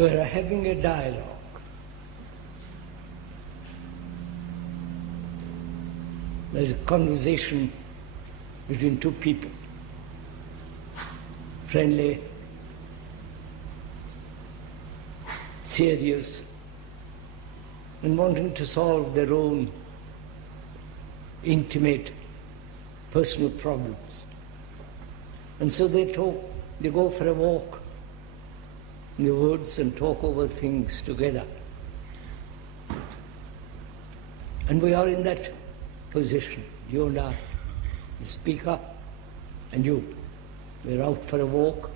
We're having a dialogue. There's a conversation between two people, friendly, serious, and wanting to solve their own intimate, personal problems. And so they talk, they go for a walk in the woods and talk over things together. And we are in that position, you and I, the speaker and you. We're out for a walk,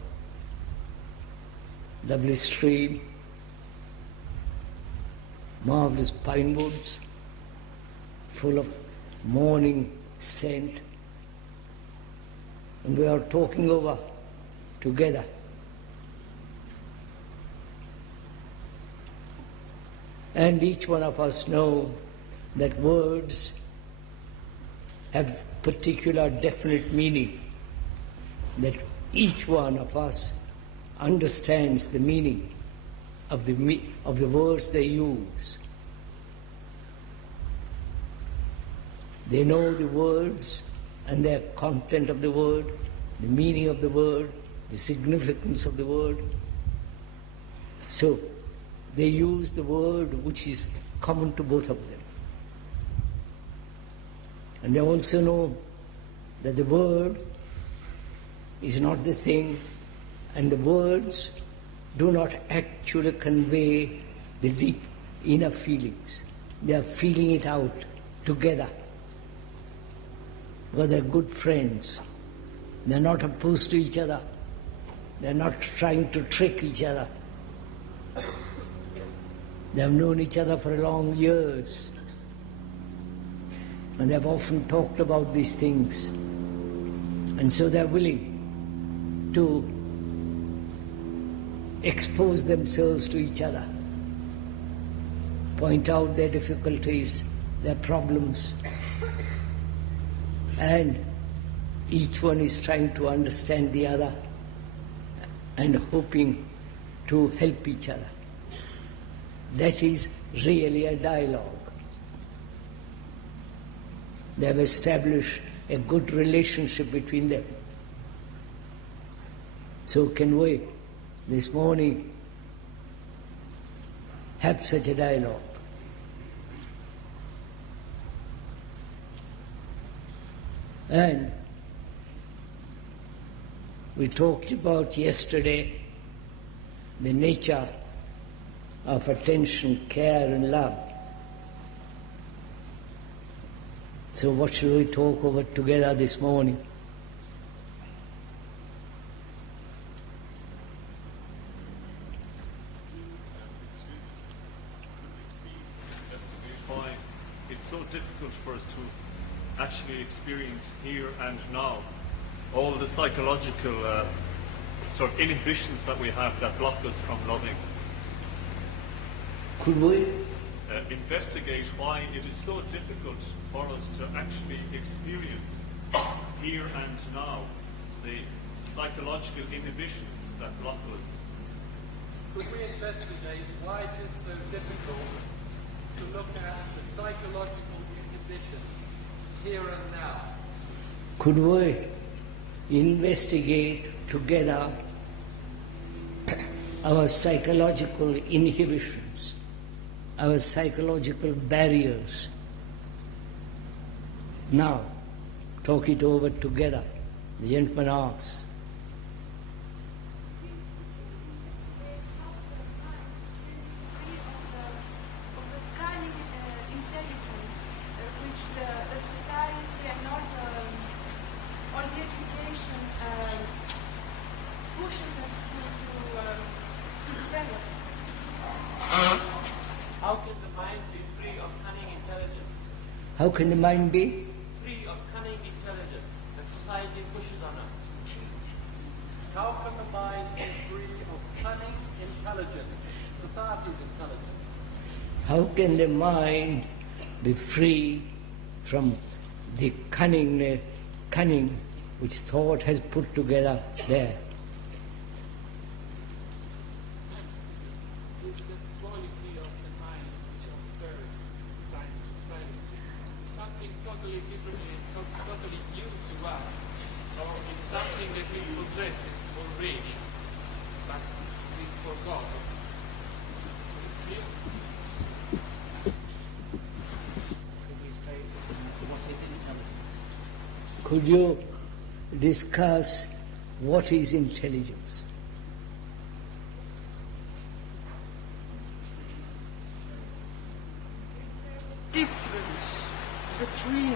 lovely stream, marvelous pine woods, full of morning scent, and we are talking over together. And each one of us know that words have particular definite meaning, that each one of us understands the meaning of the words they use. They know the words and their content of the word, the meaning of the word, the significance of the word. So they use the word which is common to both of them. And they also know that the word is not the thing, and the words do not actually convey the deep inner feelings. They are feeling it out together. Well, they're good friends. They're not opposed to each other. They're not trying to trick each other. They have known each other for long years. And they have often talked about these things. And so they're willing to expose themselves to each other, point out their difficulties, their problems, and each one is trying to understand the other and hoping to help each other. That is really a dialogue. They have established a good relationship between them. So can we, this morning, have such a dialogue? And we talked about yesterday the nature of attention, care and love. So what should we talk over together this morning? Why it's so difficult for us to actually experience here and now all the psychological sort of inhibitions that we have that block us from loving. Could we investigate why it is so difficult for us to actually experience here and now the psychological inhibitions that block us? Could we investigate why it is so difficult to look at the psychological inhibitions here and now? Could we investigate together our psychological inhibitions, our psychological barriers? Now, talk it over together. The gentleman asks. How can the mind be free of cunning intelligence that society pushes on us? How can the mind be free of cunning intelligence, society's intelligence? How can the mind be free from the cunning which thought has put together there? something totally different, totally new to us, or it's something that we possess already, but we forgot. Could you discuss what is intelligence? Difference between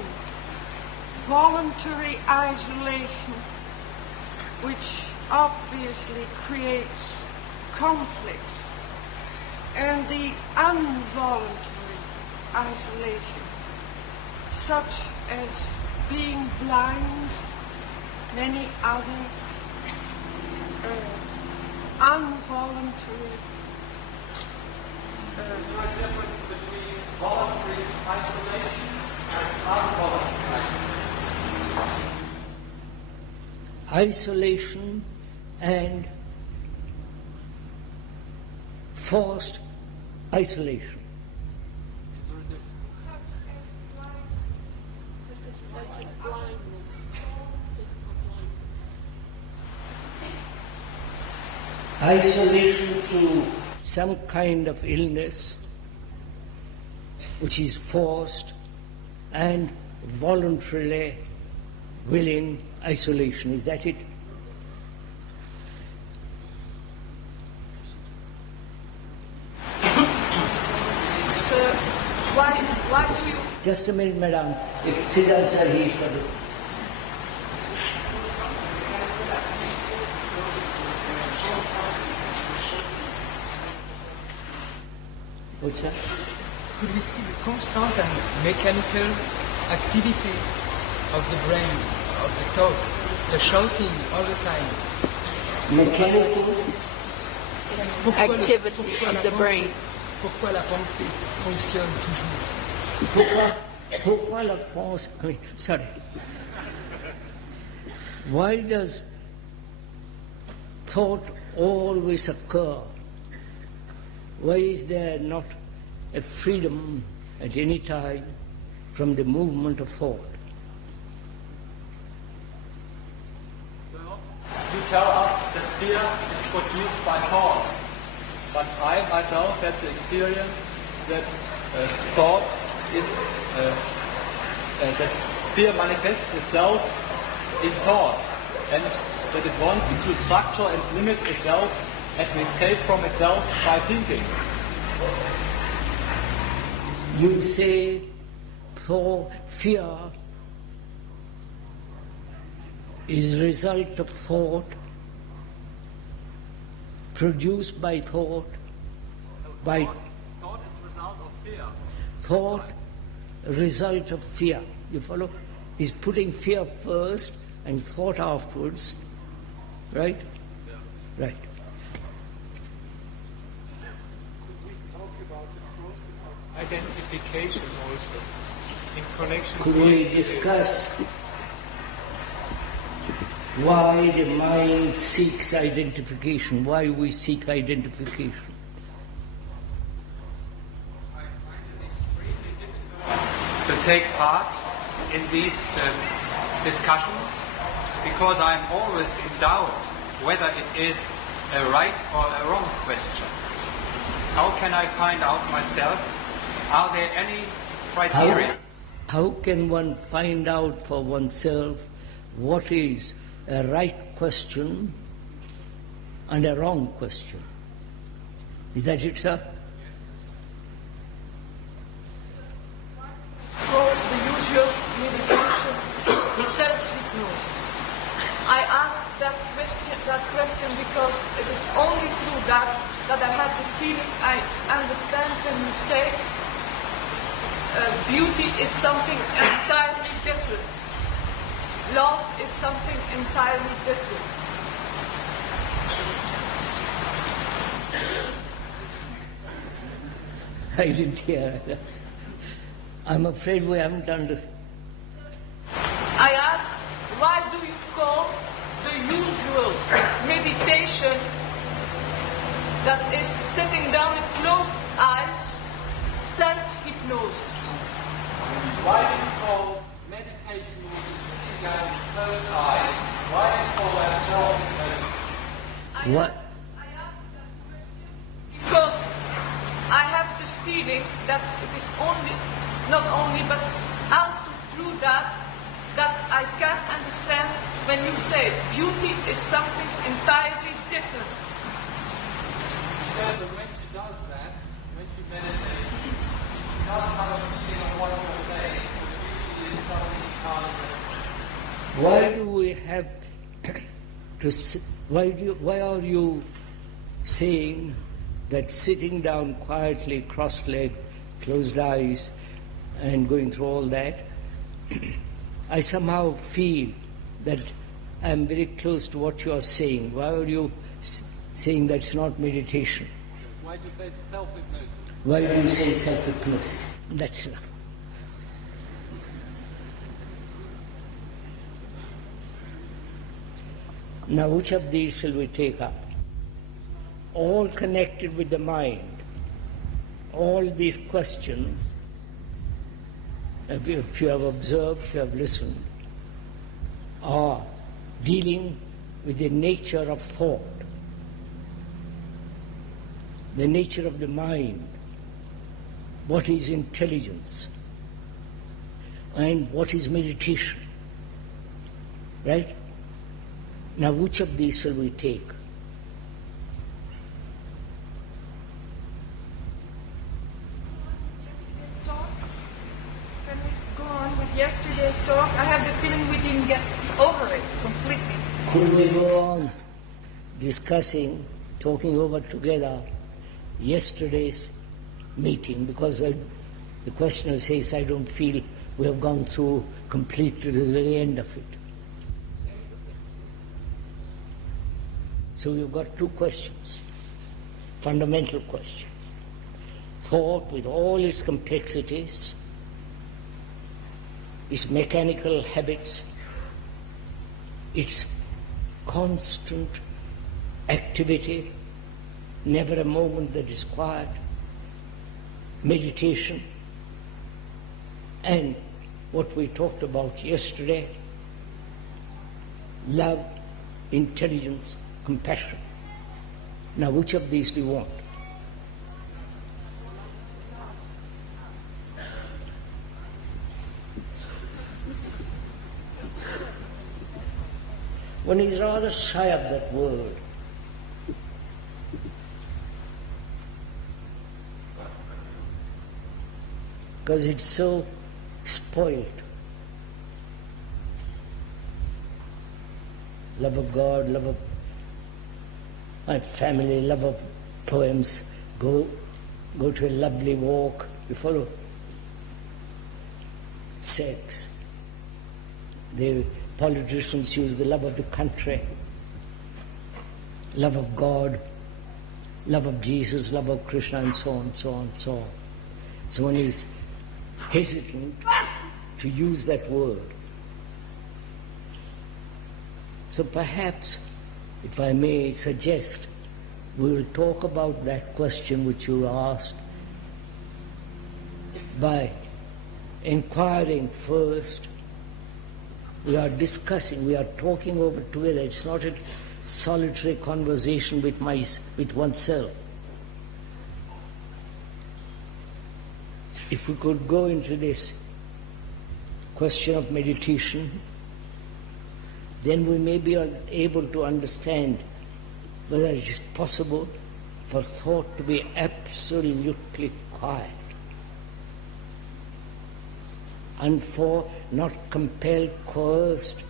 voluntary isolation, which obviously creates conflict, and the involuntary isolation, such as being blind, many other involuntary difference between voluntary isolation and involuntary isolation. Isolation and forced isolation. Isolation through some kind of illness which is forced, and voluntarily willing isolation. Is that it? Sir, why do you... Just a minute, madam. Sit down, sir. He is coming. What's that? Could we see the constant and mechanical activity of the brain, of the thought, the shouting all the time? Mechanical activity of the brain. Pourquoi la pensée fonctionne toujours? Pourquoi la pensée... Sorry. Why does thought always occur? Why is there not a freedom at any time from the movement of thought? So, you tell us that fear is produced by thought, but I myself had the experience that thought is that fear manifests itself in thought, and that it wants to structure and limit itself and to escape from itself by thinking. You say fear is a result of thought, produced by thought, by Thought is the result of fear. thought, a result of fear. You follow? He's putting fear first and thought afterwards. Right? Yeah. Right. Identification also, in connection Could with we discuss why the mind seeks identification, why we seek identification? I find it extremely difficult to take part in these discussions, because I'm always in doubt whether it is a right or a wrong question. How can I find out myself? Are there any criteria? How can one find out for oneself what is a right question and a wrong question? Is that it, sir? For the usual meditation, the self-hypnosis. I asked that question because it is only through that I had the feeling I understand when you say beauty is something entirely different. Love is something entirely different. I didn't hear that. I'm afraid we haven't understood. I asked, why do you call the usual meditation that is sitting down with closed eyes self-hypnosis? Why do you call What? I ask that question because I have the feeling that it is not only, but also through that I can understand when you say beauty is something entirely different. Because when she does that, when she meditates, she does have a feeling of what you're saying, but beauty is something entirely different. Why do we have to? Why are you saying that sitting down quietly, cross-legged, closed eyes, and going through all that? I somehow feel that I'm very close to what you are saying. Why are you saying that's not meditation? Why do you say it's self-hypnosis? Why do you say self-hypnosis? That's enough. Now, which of these shall we take up? All connected with the mind. All these questions, if you have observed, if you have listened, are dealing with the nature of thought, the nature of the mind, what is intelligence, and what is meditation. Right? Now, which of these shall we take? Yesterday's talk. Can we go on with yesterday's talk? I have the feeling we didn't get over it completely. Could we go on discussing, talking over together yesterday's meeting? Because the questioner says, I don't feel we have gone through completely to the very end of it. So we've got two questions, fundamental questions. Thought, with all its complexities, its mechanical habits, its constant activity, never a moment that is quiet, meditation, and what we talked about yesterday, love, intelligence, compassion. Now, which of these do you want? One is rather shy of that word. Because it's so spoiled. Love of God, love of my family, love of poems, go to a lovely walk, you follow? Sex. The politicians use the love of the country, love of God, love of Jesus, love of Krishna, and so on, so on, so on. So one is hesitant to use that word. So perhaps, if I may suggest, we will talk about that question which you asked by inquiring first. We are discussing, we are talking over together. It's not a solitary conversation with oneself. If we could go into this question of meditation, then we may be able to understand whether it is possible for thought to be absolutely quiet and for not compelled, coerced,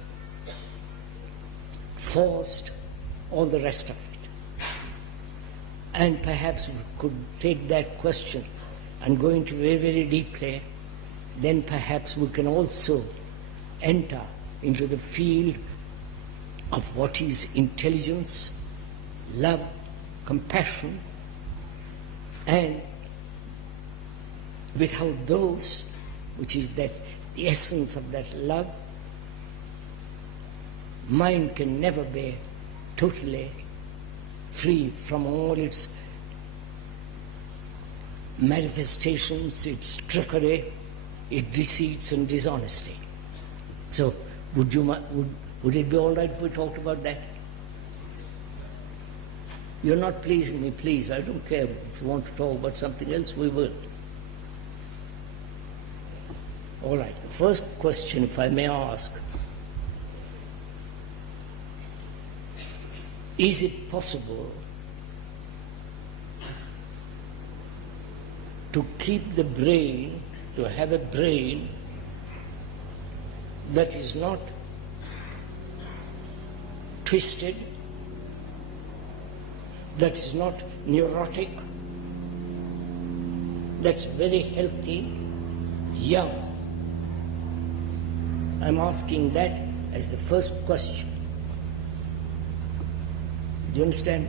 forced, all the rest of it. And perhaps we could take that question and go into very, very deeply, then perhaps we can also enter into the field of what is intelligence, love, compassion, and without those, which is that the essence of that love, mind can never be totally free from all its manifestations, its trickery, its deceits and dishonesty. So, would it be all right if we talked about that? You're not pleasing me, please. I don't care. If you want to talk about something else, we will. All right. The first question, if I may ask, is it possible to keep the brain, to have a brain that is not twisted, that is not neurotic, that's very healthy, young? I'm asking that as the first question. Do you understand?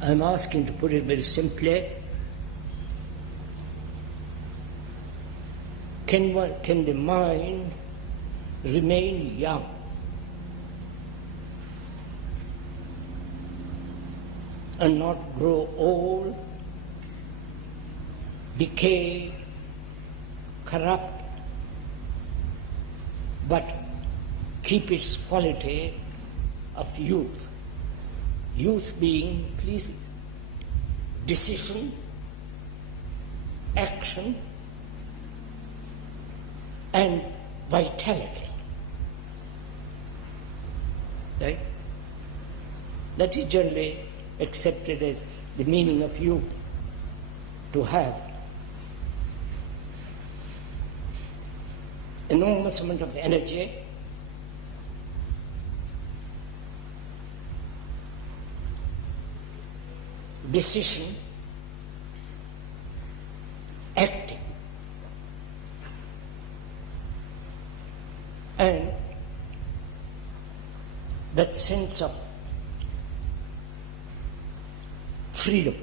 I'm asking, to put it very simply, can the mind remain young? And not grow old, decay, corrupt, but keep its quality of youth. Youth being, please, decision, action, and vitality. Right? That is generally accepted as the meaning of youth, to have enormous amount of energy, decision, acting, and that sense of freedom.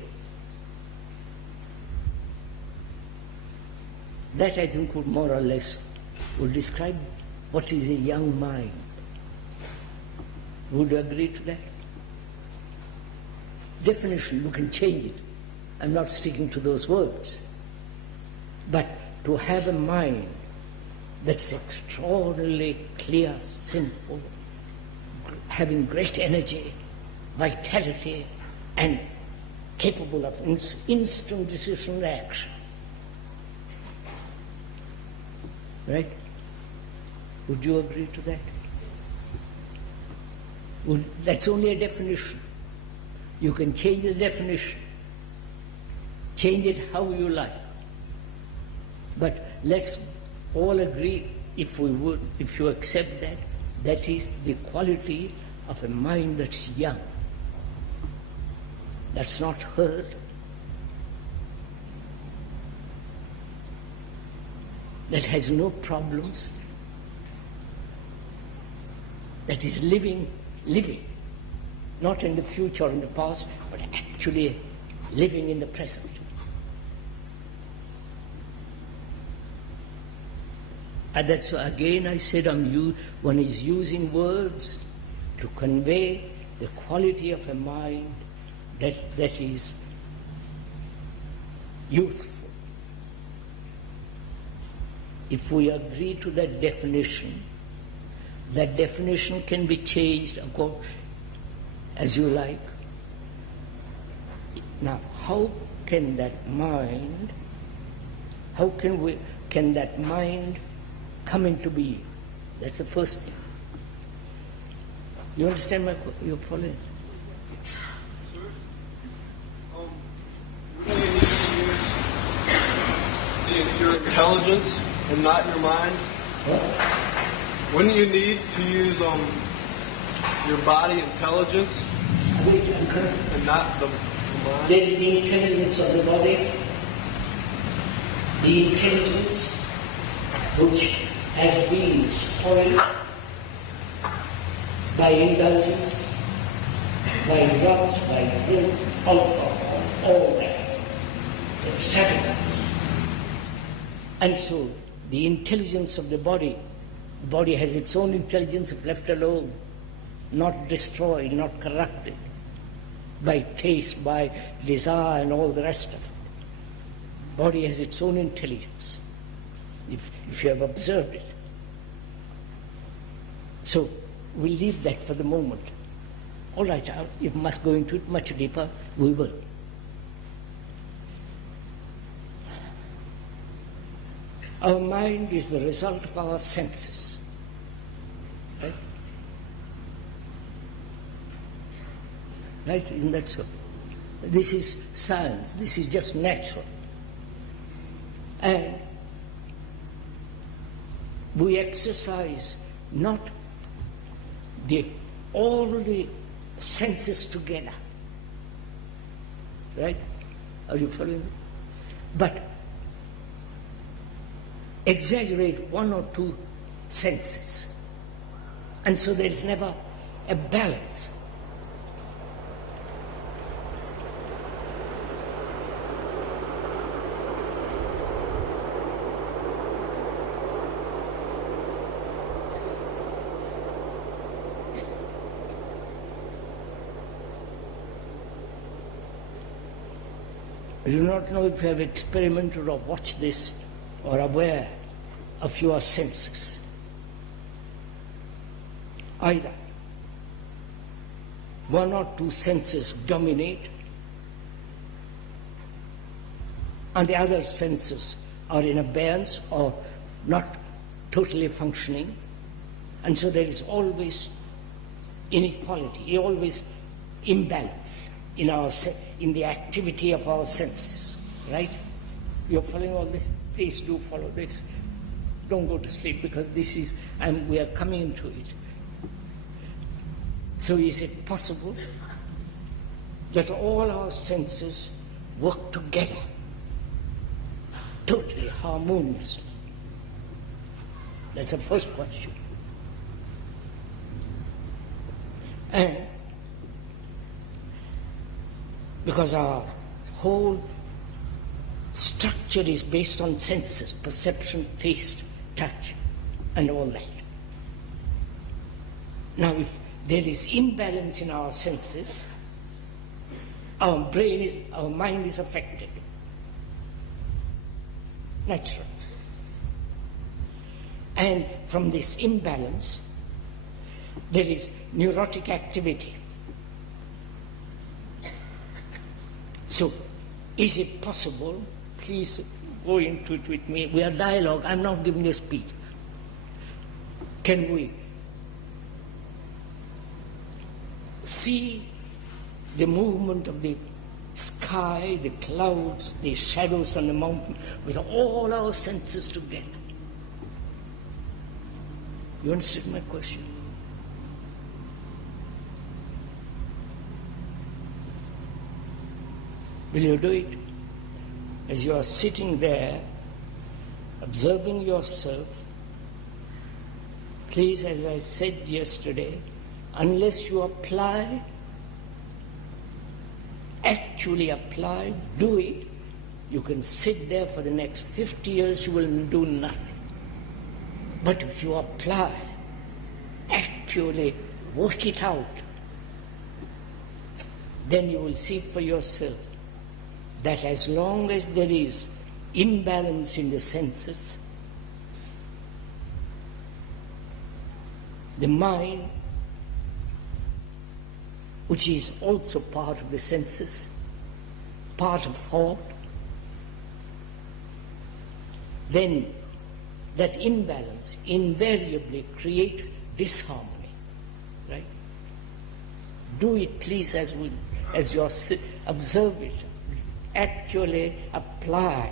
That, I think, would more or less describe what is a young mind. Would you agree to that? Definition, you can change it. I'm not sticking to those words. But to have a mind that's extraordinarily clear, simple, having great energy, vitality, and capable of instant decision and action. Right? Would you agree to that? Well, that's only a definition. You can change the definition, change it how you like. But let's all agree, if you accept that, that is the quality of a mind that's young, that's not hurt, that has no problems, that is living, not in the future or in the past, but actually living in the present. And that's why, again, I said one is using words to convey the quality of a mind that is youthful. If we agree to that definition can be changed as you like. Now, how can that mind come into being? That's the first thing. You understand your following? Sir, when do you need to use your intelligence and not your mind? When do you need to use your body intelligence and not the mind? There's the intelligence of the body, the intelligence which has been spoiled by indulgence, by drugs, by drink, alcohol, all that, extravagance. And so the intelligence of the body has its own intelligence if left alone, not destroyed, not corrupted by taste, by desire and all the rest of it. Body has its own intelligence, if you have observed it. So we'll leave that for the moment. All right, if we must go into it much deeper, we will. Our mind is the result of our senses. Right? Right? Isn't that so? This is science. This is just natural. And we exercise not all the senses together. Right? Are you following me? But exaggerate one or two senses. And so there's never a balance. I do not know if you have experimented or watched this or aware of your senses. Either one or two senses dominate and the other senses are in abeyance or not totally functioning, and so there is always inequality, always imbalance in the activity of our senses, right? You're following all this? Please do follow this. Don't go to sleep, because this is, we are coming into it. So is it possible that all our senses work together, totally harmoniously? That's the first question. And because our whole structure is based on senses, perception, taste, touch, and all that. Now, if there is imbalance in our senses, our mind is affected. Natural. And from this imbalance, there is neurotic activity. So, is it possible, please go into it with me, we are dialogue, I'm not giving a speech. Can we see the movement of the sky, the clouds, the shadows on the mountain, with all our senses together? You understand my question? Will you do it? As you are sitting there, observing yourself, please, as I said yesterday, unless you apply, actually apply, do it, you can sit there for the next 50 years, you will do nothing. But if you apply, actually work it out, then you will see for yourself that as long as there is imbalance in the senses, the mind, which is also part of the senses, part of thought, then that imbalance invariably creates disharmony, right? Do it, please, as you observe it. Actually apply.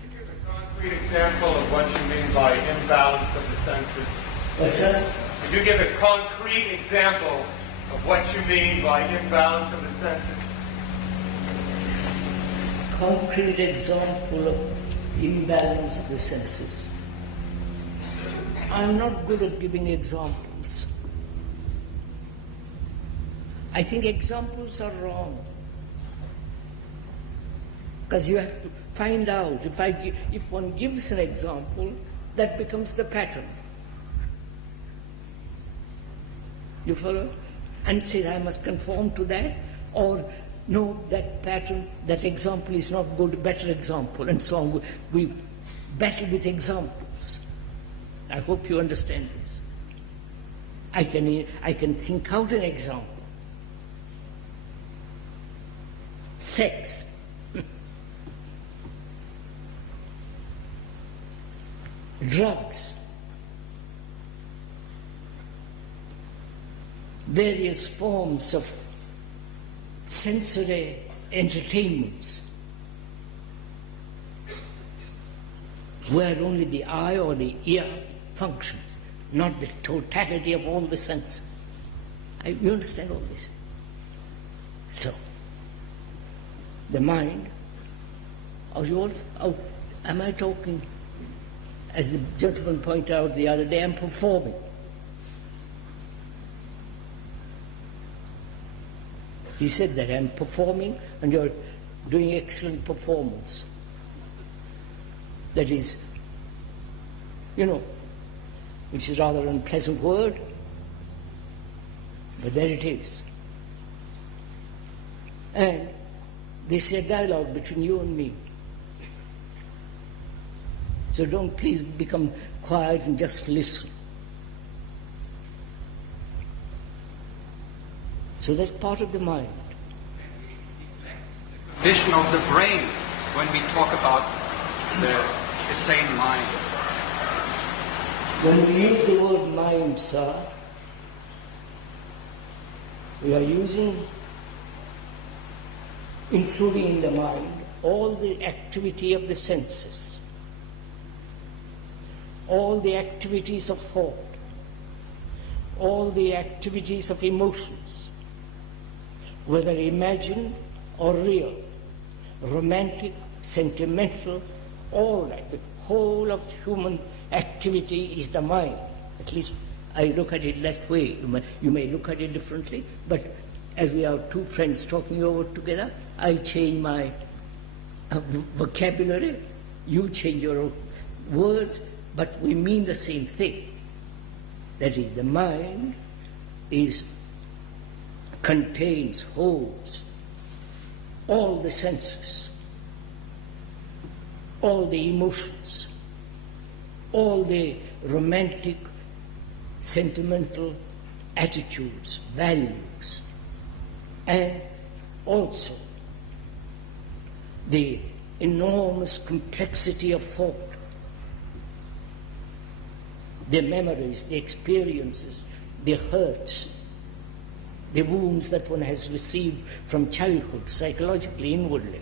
Could you give a concrete example of what you mean by imbalance of the senses? What's that? Could you give a concrete example of what you mean by imbalance of the senses? Concrete example of imbalance of the senses. I'm not good at giving examples. I think examples are wrong. Because you have to find out, if one gives an example, that becomes the pattern. You follow? And say, I must conform to that, or no, that pattern, that example is not good, better example, and so on. We battle with examples. I hope you understand this. I can think out an example. Sex. Drugs. Various forms of sensory entertainments where only the eye or the ear functions, not the totality of all the senses. You understand all this? So, the mind, am I talking, as the gentleman pointed out the other day, I'm performing. He said that I'm performing and you're doing excellent performance. That is, which is rather an unpleasant word, but there it is. And this is a dialogue between you and me. So don't please become quiet and just listen. So that's part of the mind. Vision of the brain when we talk about the sane mind. When we use the word mind, sir, we are using, including in the mind, all the activity of the senses, all the activities of thought, all the activities of emotions, whether imagined or real, romantic, sentimental, all that. The whole of human activity is the mind. At least I look at it that way. You may look at it differently, but as we are two friends talking over together, I change my vocabulary, you change your words, but we mean the same thing. That is, the mind contains, holds all the senses, all the emotions, all the romantic, sentimental attitudes, values, and also the enormous complexity of thought, the memories, the experiences, the hurts, the wounds that one has received from childhood, psychologically, inwardly,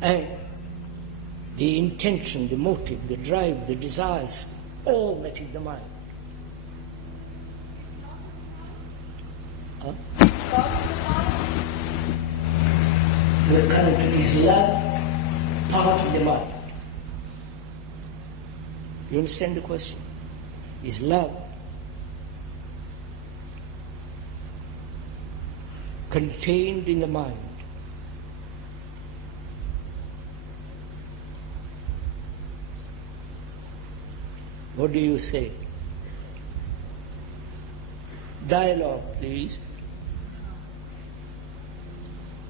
and the intention, the motive, the drive, the desires, all that is the mind. We're coming to this love, part of the mind. You understand the question? Is love contained in the mind? What do you say? Dialogue, please.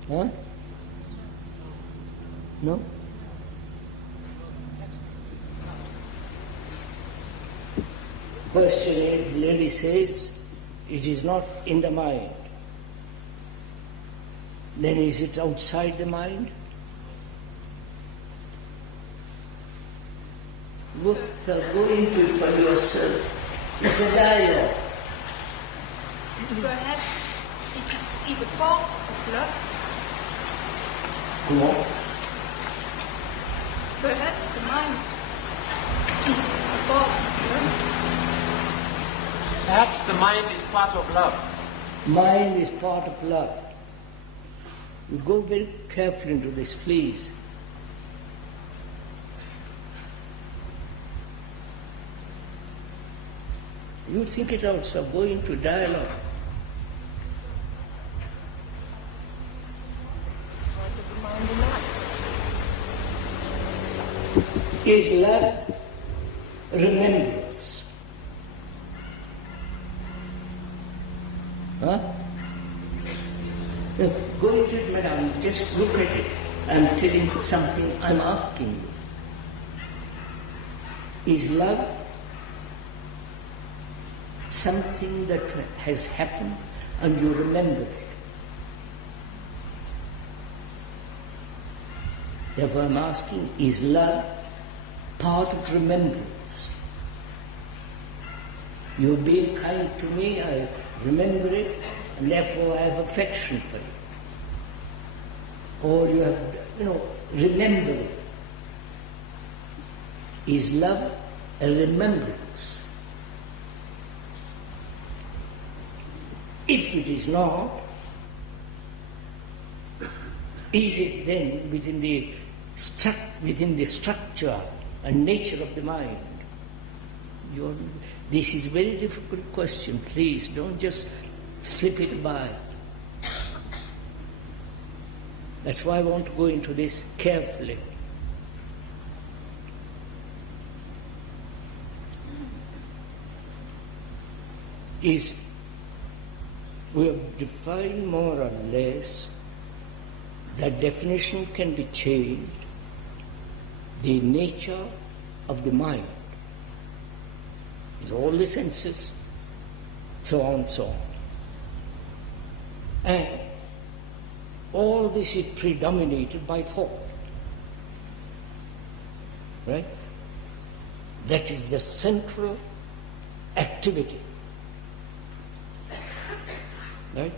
Huh? No? Question 8, the lady says, it is not in the mind. Then is it outside the mind? Go into it for yourself. It's a dialogue. Perhaps it is a part of love. No. Perhaps the mind is a part of love. Perhaps the mind is part of love. Mind is part of love. You go very carefully into this, please. You think it out, so go into dialogue. Is love remembrance? Huh? No, go into it, madam. Just look at it. I'm telling you something, I'm asking you. Is love something that has happened and you remember it. Therefore I'm asking, is love part of remembrance? You've been kind to me, I remember it, and therefore I have affection for you. Or you have, remember it. Is love a remembrance? If it is not, is it then within the structure and nature of the mind? This is a very difficult question. Please don't just slip it by. That's why I want to go into this carefully. We have defined more or less, that definition can be changed, the nature of the mind. It's all the senses, so on and so on. And all this is predominated by thought. Right? That is the central activity. Right?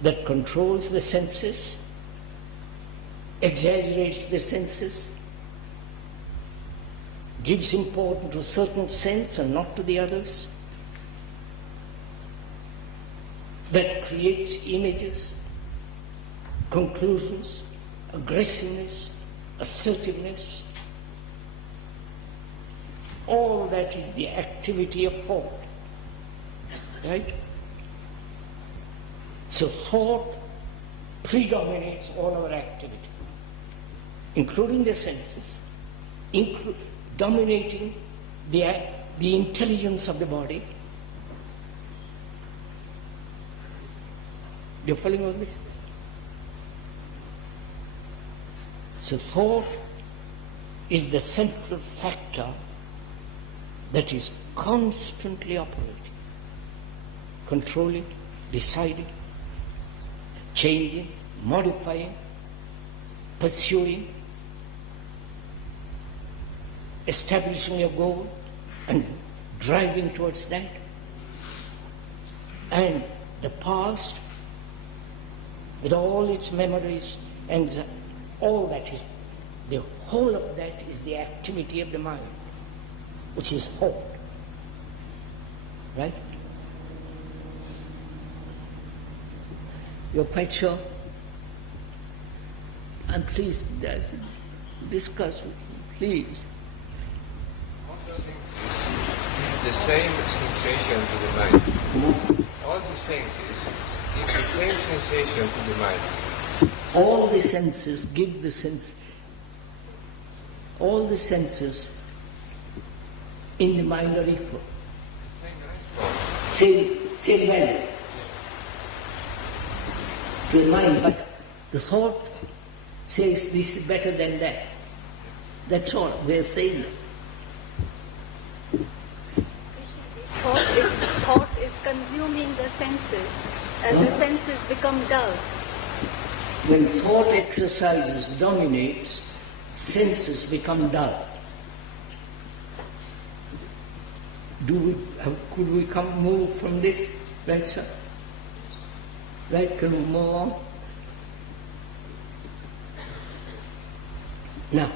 That controls the senses, exaggerates the senses, gives importance to a certain sense and not to the others, that creates images, conclusions, aggressiveness, assertiveness. All that is the activity of thought. Right? So thought predominates all our activity, including the senses, dominating the intelligence of the body. You're following all this? So thought is the central factor that is constantly operating, controlling, deciding, changing, modifying, pursuing, establishing a goal and driving towards that. And the past, with all its memories and all that is, the whole of that is the activity of the mind, which is thought. Right? You're quite sure? And please discuss with me, please. The same sensation to the mind. All the senses give the same sensation to the mind. All the senses give the sense. All the senses in the mind are equal. Same value to the mind, but the thought says this is better than that. That's all we are saying. Thought is consuming the senses, and the senses become dull. When thought exercises dominates, senses become dull. Could we move from this? Right, sir? Right, can we move on? Now,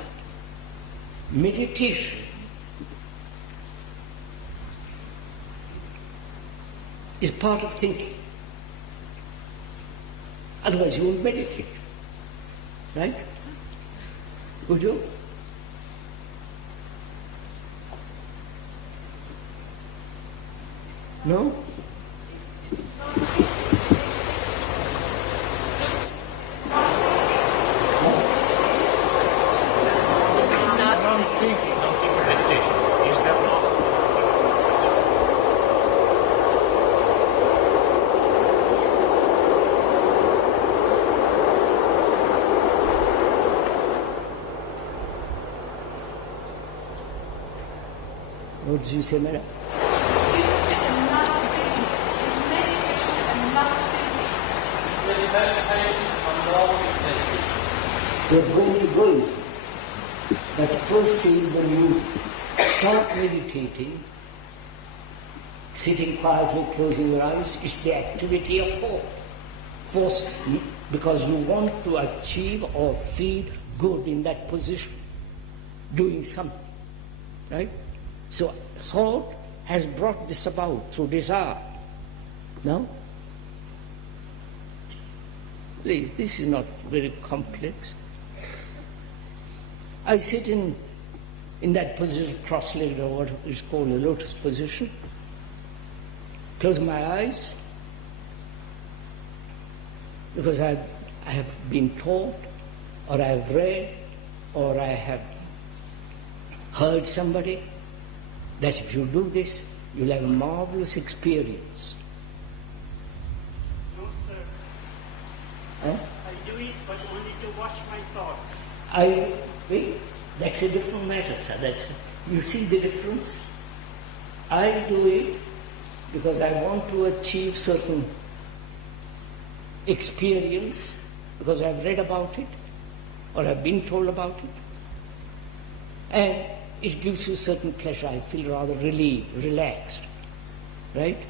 meditation is part of thinking. Otherwise you won't meditate. Right? Would you? No? Non-thinking, non-thinking meditation. Is that not? What did you say, Mera? You're going to go. But first thing, when you start meditating, sitting quietly, closing your eyes, it's the activity of thought. Force, because you want to achieve or feel good in that position, doing something, right? So thought has brought this about through desire. No? Please, this is not very complex. I sit in that position, cross-legged, or what is called a lotus position, close my eyes, because I have been taught, or I have read, or I have heard somebody that if you do this, you'll have a marvelous experience. No, sir. Huh? I do it, but only to watch my thoughts. Wait, that's a different matter, sir. You see the difference? I do it because I want to achieve certain experience, because I've read about it, or I've been told about it, and it gives you certain pleasure. I feel rather relieved, relaxed, right?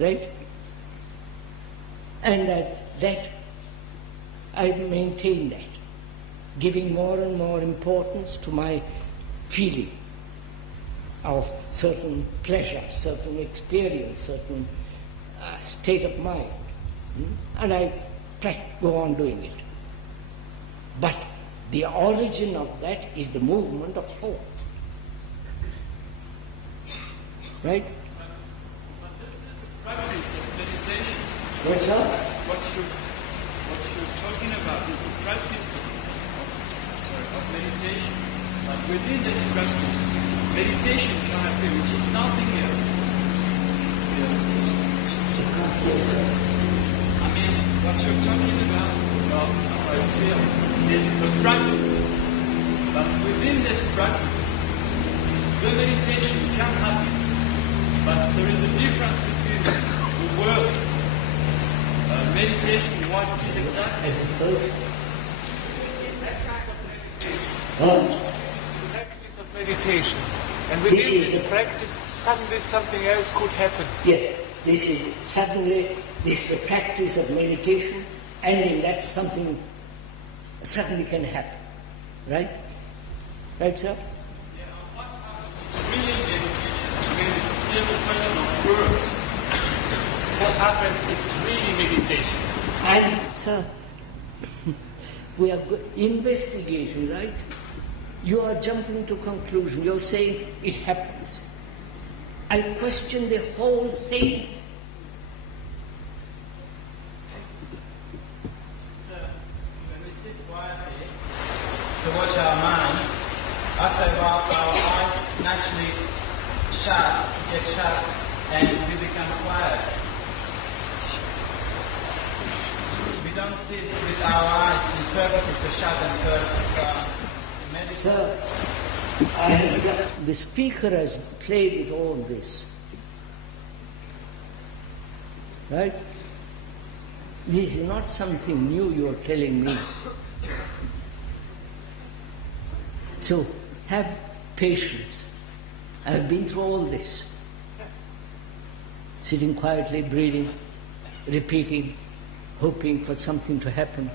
Right? And that I maintain that, giving more and more importance to my feeling of certain pleasure, certain experience, certain state of mind. And I go on doing it. But the origin of that is the movement of thought. Right? But this is the practice of meditation. What's that? What you're talking about is the practice of meditation. But within this practice, meditation can appear, which is something else. I mean, what you're talking about, well, as I feel, is the practice. But within this practice, the meditation can happen. But there is a difference between the word meditation and what it is exactly. This is the practice of meditation. And within this practice, suddenly something else could happen. Yes, this is the practice of meditation, and in that something suddenly can happen. Right? Right, sir? Yeah, what happens is really meditation. I mean, it's just a question of words. What happens is really meditation. And, sir, we are investigating, right? You are jumping to conclusion. You're saying it happens. I question the whole thing. So, when we sit quietly to watch our mind, after a while our eyes naturally get shut, and we become quiet. We don't sit with our eyes in purpose to shut them so as to meditate. Sir, the speaker has played with all this. Right? This is not something new you're telling me. So, have patience. I've been through all this. Sitting quietly, breathing, repeating, hoping for something to happen.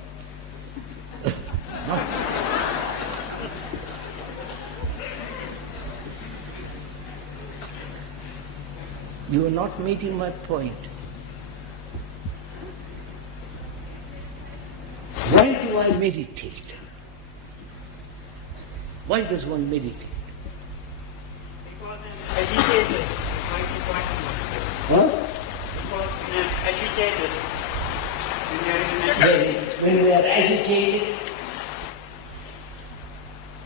You are not meeting my point. Why do I meditate? Why does one meditate? Because I'm agitated, trying to quiet myself. What? Because when I'm agitated, when there is an When we are agitated,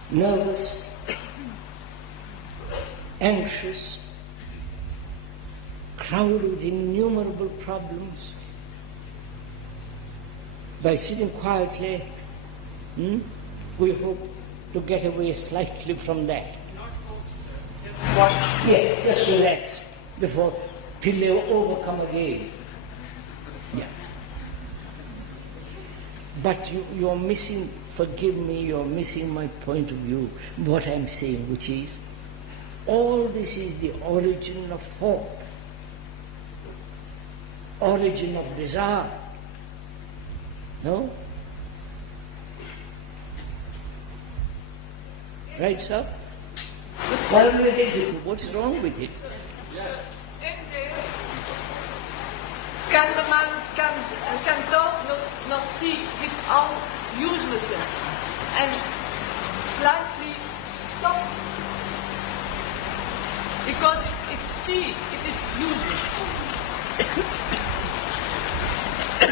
nervous, anxious, crowded with innumerable problems, by sitting quietly, we hope to get away slightly from that. not what? Yeah, just relax till they overcome again. Yeah. But you're missing, forgive me, you're missing my point of view, what I'm saying, which is, all this is the origin of thought, origin of desire. No? Right, sir? Why are you hesitant? What's wrong with it? Can the man can God not see his own uselessness and slightly stop? Because it is useless.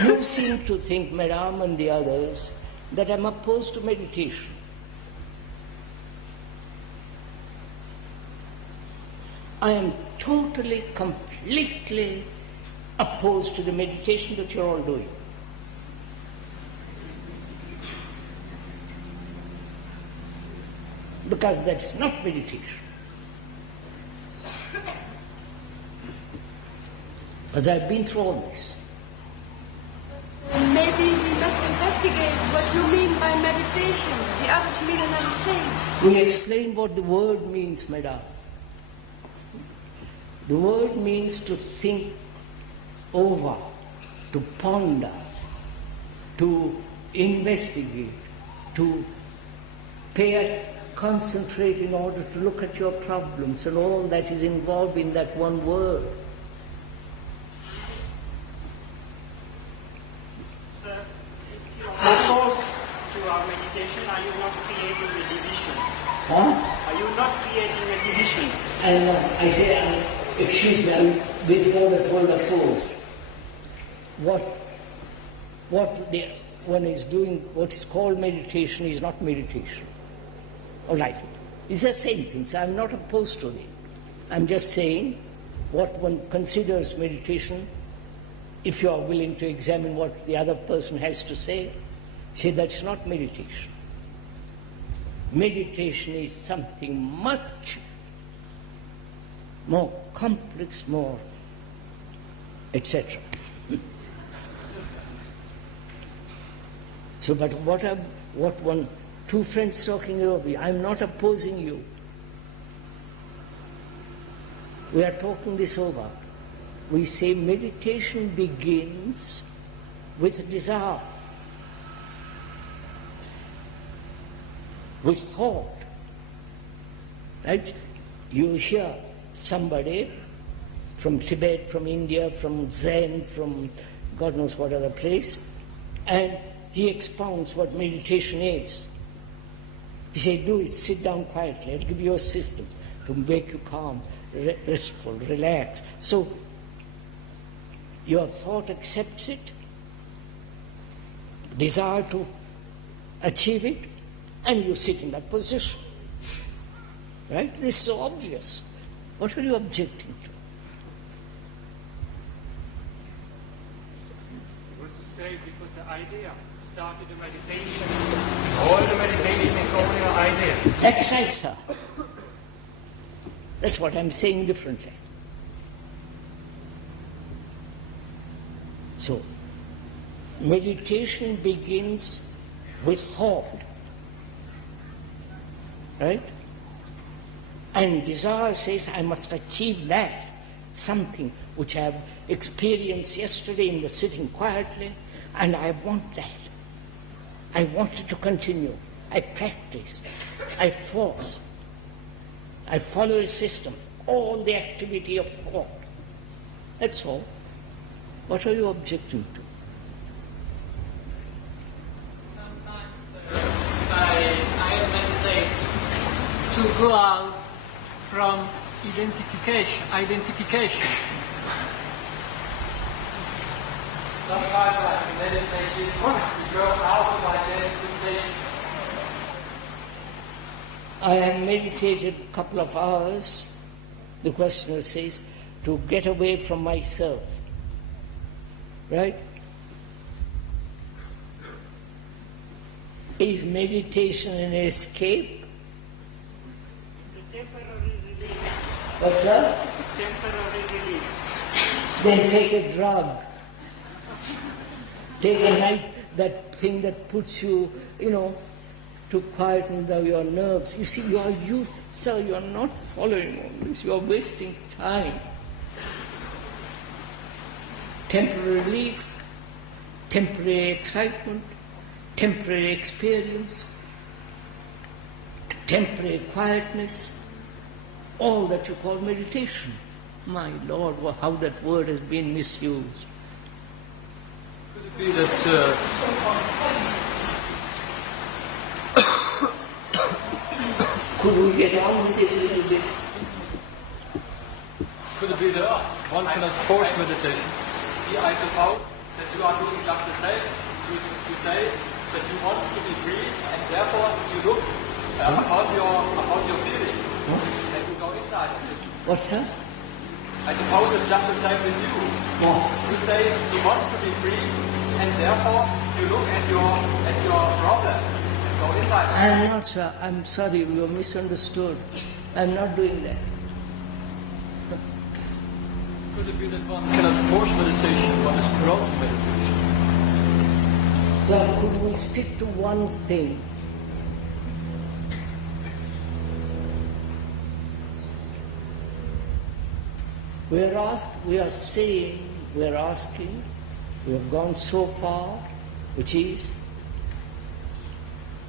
You seem to think, Madam and the others, that I'm opposed to meditation. I am totally, completely opposed to the meditation that you're all doing. Because that's not meditation. As I've been through all this. Maybe we must investigate what you mean by meditation. The others mean another thing. We explain what the word means, Madam. The word means to think over, to ponder, to investigate, to concentrate in order to look at your problems, and all that is involved in that one word. Sir, if you are opposed to our meditation, are you not creating a division? Huh? Are you not creating a division? And I say, excuse me, I'm with all that word opposed. What one is doing, what is called meditation, is not meditation. All right. It's the same thing. So I'm not opposed to it. I'm just saying what one considers meditation, if you are willing to examine what the other person has to say that's not meditation. Meditation is something much more complex, more etc. So, but two friends talking over, I'm not opposing you. We are talking this over. We say meditation begins with desire, with thought. Right? You hear somebody from Tibet, from India, from Zen, from God knows what other place, and he expounds what meditation is. He says, do it, sit down quietly, I'll give you a system to make you calm, restful, relax. So, your thought accepts it, desire to achieve it, and you sit in that position. Right? This is so obvious. What are you objecting to? I want to say because the idea started the meditation. All the meditation is only an idea. That's right, sir. That's what I'm saying differently. So, meditation begins with thought. Right? And desire says, I must achieve that, something which I have experienced yesterday in the sitting quietly, and I want that. I want it to continue. I practice. I force. I follow a system. All the activity of thought. That's all. What are you objecting to? Sometimes I meditate to go out from identification. Sometimes I meditate to go out of identification. I have meditated a couple of hours, the questioner says, to get away from myself. Right? Is meditation an escape? It's a temporary relief. What's that? Temporary relief. Then take a drug. Take a night, that thing that puts you, to quieten your nerves. You see, sir, you are not following all this. You are wasting time. Temporary relief, temporary excitement, temporary experience, temporary quietness, all that you call meditation. My Lord, how that word has been misused. Could it be that could we get on with it a little bit? Could it be that one cannot force meditation? I suppose that you are doing just the same. You say that you want to be free, and therefore you look about your feelings, and you go inside of it. What's that? I suppose it's just the same with you. You say you want to be free, and therefore you look at your problem and go inside. I am not, sir. I'm sorry, you are misunderstood. I'm not doing that. could it be that one cannot force meditation, one is prone to meditation? So could we stick to one thing? We are saying, we are asking, we have gone so far, which is,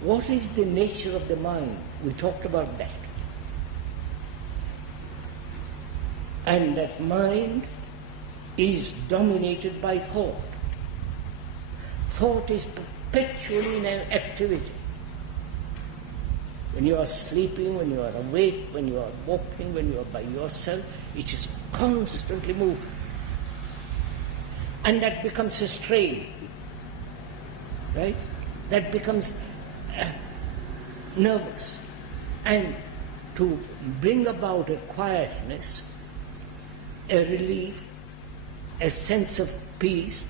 what is the nature of the mind? We talked about that. And that mind is dominated by thought. Thought is perpetually in an activity. When you are sleeping, when you are awake, when you are walking, when you are by yourself, it is constantly moving. And that becomes a strain, right? That becomes nervous. And to bring about a quietness, a relief, a sense of peace,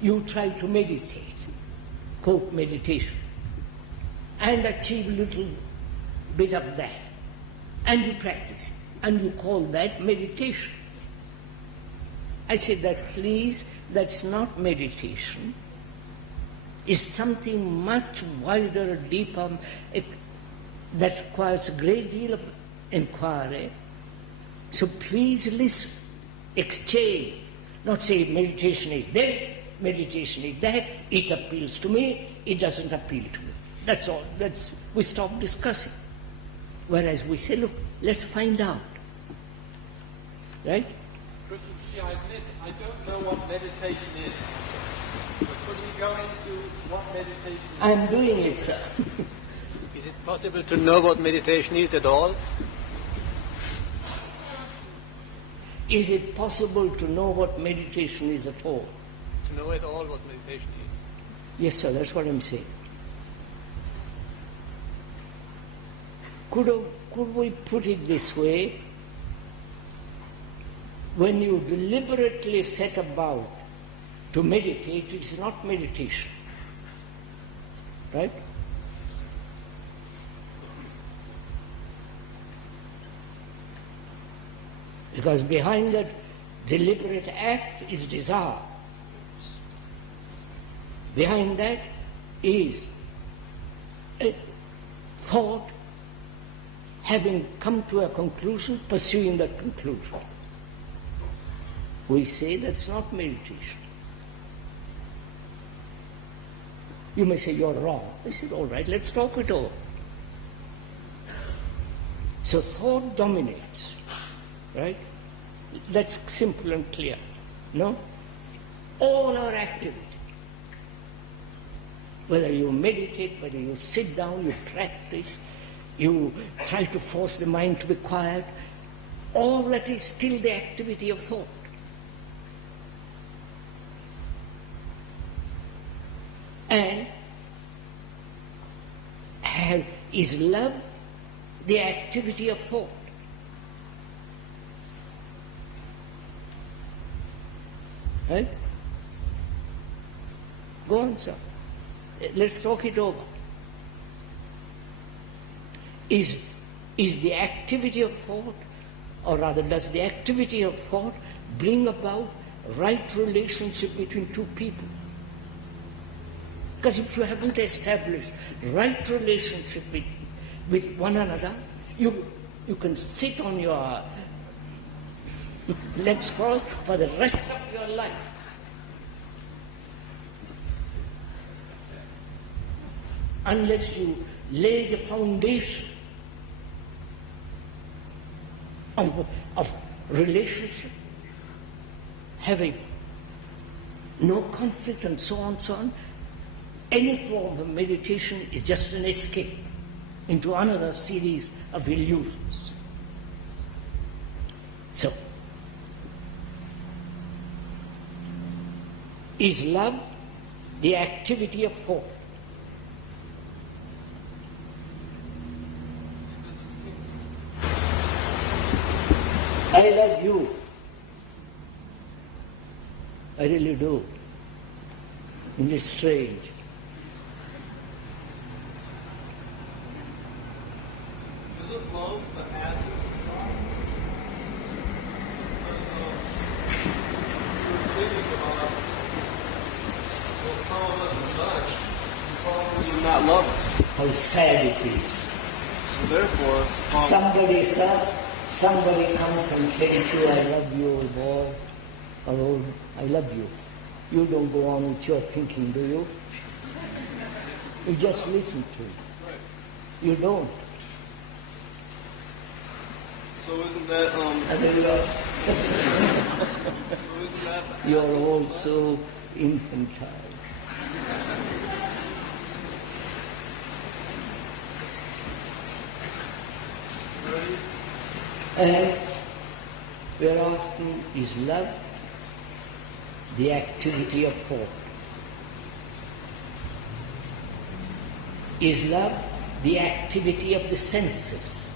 you try to meditate, quote meditation, and achieve a little bit of that. And you practice, and you call that meditation. I said that, please, that's not meditation. It's something much wider, deeper, that requires a great deal of inquiry. So please listen, exchange, not say meditation is this, meditation is that, it appeals to me, it doesn't appeal to me. That's all. We stop discussing. Whereas we say, look, let's find out. Right? Christian G, I admit, I don't know what meditation is. But could we go into what meditation is? I'm doing it, sir. Is it possible to know what meditation is at all? Is it possible to know what meditation is at all? To know at all what meditation is? Yes, sir, that's what I'm saying. Could we put it this way? When you deliberately set about to meditate, it's not meditation. Right? Because behind that deliberate act is desire. Behind that is a thought having come to a conclusion, pursuing that conclusion. We say that's not meditation. You may say you're wrong. I said, all right, let's talk it over. So thought dominates, right? That's simple and clear. No? All our activity, whether you meditate, whether you sit down, you practice, you try to force the mind to be quiet, all that is still the activity of thought. And is love the activity of thought? Right? Go on, sir. Let's talk it over. Is the activity of thought or rather does the activity of thought bring about right relationship between two people? Because if you haven't established right relationship with one another, you can sit on your legs crossed for the rest of your life. Unless you lay the foundation of relationship, having no conflict and so on, any form of meditation is just an escape into another series of illusions. So, is love the activity of thought? I love you. I really do. It is strange. Isn't love the active thought? Because you're thinking about what some of us have done, you probably do not love us. How sad it is. So therefore, Somebody comes and tells you, I love you, old boy, or old, I love you. You don't go on with your thinking, do you? You just listen to it. You don't. So isn't that You're also infantile. And we are asking, is love the activity of thought? Is love the activity of the senses?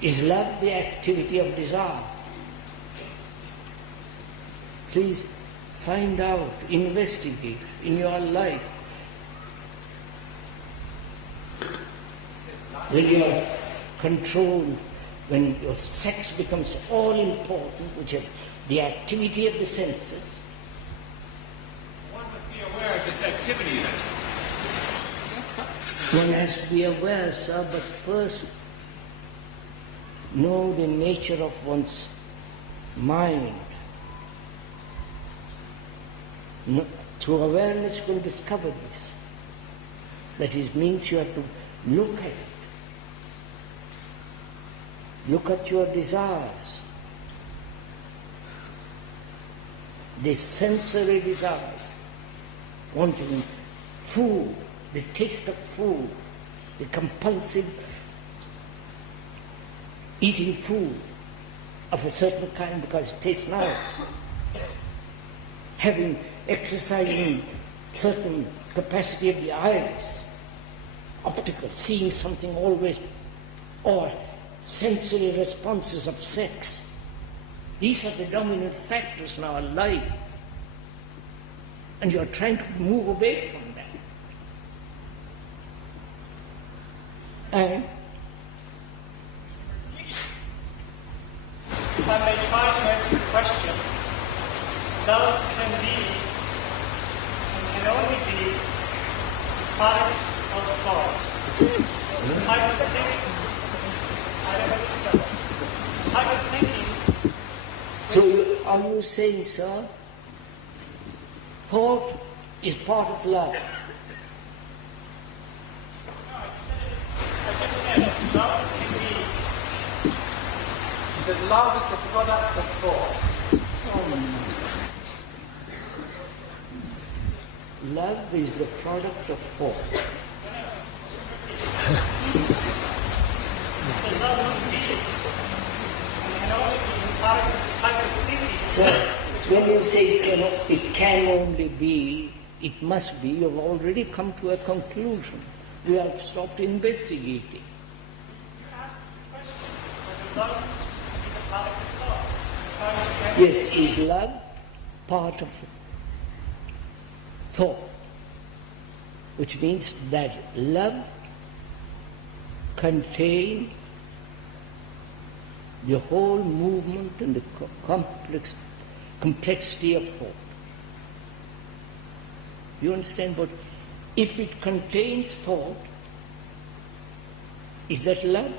Is love the activity of desire? Please find out, investigate in your life. When you are controlled, when your sex becomes all important, which is the activity of the senses. One must be aware of this activity then. One has to be aware, sir, but first know the nature of one's mind. No, through awareness you can discover this. That is, means you have to look at it. Look at your desires. The sensory desires, wanting food, the taste of food, the compulsive eating food of a certain kind because it tastes nice, exercising certain capacity of the eyes, optical, seeing something always, or sensory responses of sex. These are the dominant factors in our life, and you are trying to move away from that. And if I may try to answer your question, love can be and can only be products of thought. Type of thinking. Type of thinking. So are you saying, sir, thought is part of love? No, I just said love can be. Because love is the product of thought. Love is the product of thought. So love can be. And also be part of the type of thinking. So when you say it can only be, it must be, you've already come to a conclusion. We have stopped investigating. Yes, is love part of thought? which means that love contains the whole movement and the complexity of thought. You understand? But if it contains thought, is that love?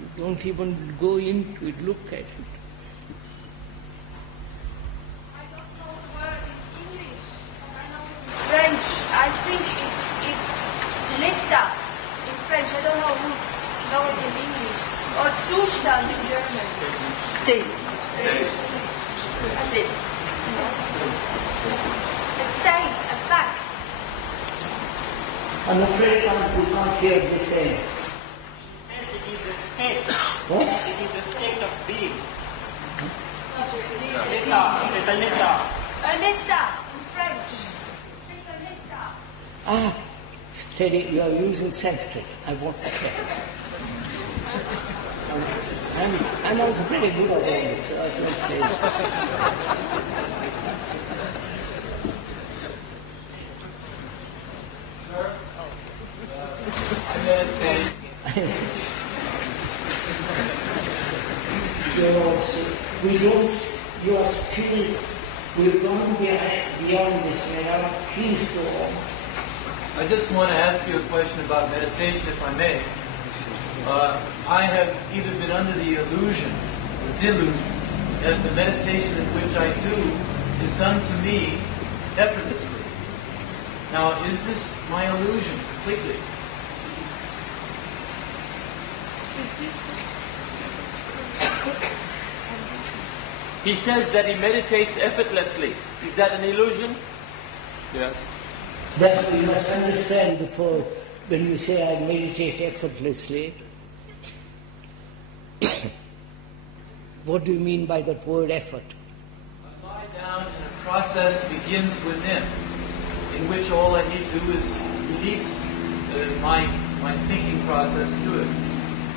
You don't even go into it, look at it. I don't know the word in English, but I know in French. I think it is l'état in French. I don't know who knows it in English. Or Zustand in German. State. That's it. A state, a fact. I'm afraid you can't hear the same. She says it is a state. What? It is a state of being. C'est un état. Un état in French. C'est un état. Ah, steady, you are using Sanskrit. I want to hear. I'm also pretty good at all this, so I can you are still, we've gone beyond this, Madam. Please go on. I just want to ask you a question about meditation, if I may. I have either been under the illusion or delusion that the meditation in which I do is done to me effortlessly. Now, is this my illusion completely? He says that he meditates effortlessly. Is that an illusion? Yes. Therefore, you must understand before, when you say I meditate effortlessly, what do you mean by that word effort? I lie down and a process begins within, in which all I need to do is release my thinking process to it.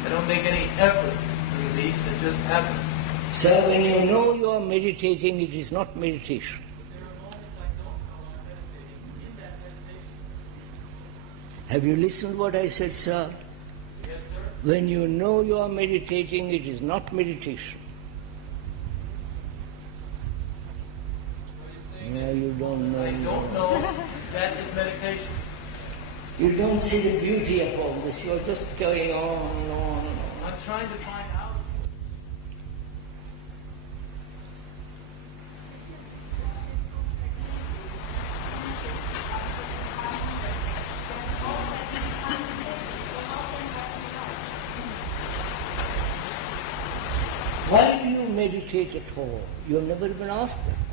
I don't make any effort to release, it just happens. So when you know you are meditating, it is not meditation. But there are moments I don't know I'm meditating. In that meditation. Have you listened what I said, sir? Yes, sir. When you know you are meditating, it is not meditation. No, you don't know. I don't know that is meditation. You don't see the beauty of all this. You're just going on and on and on. I'm trying to find out. Why do you meditate at all? You have never even asked that question.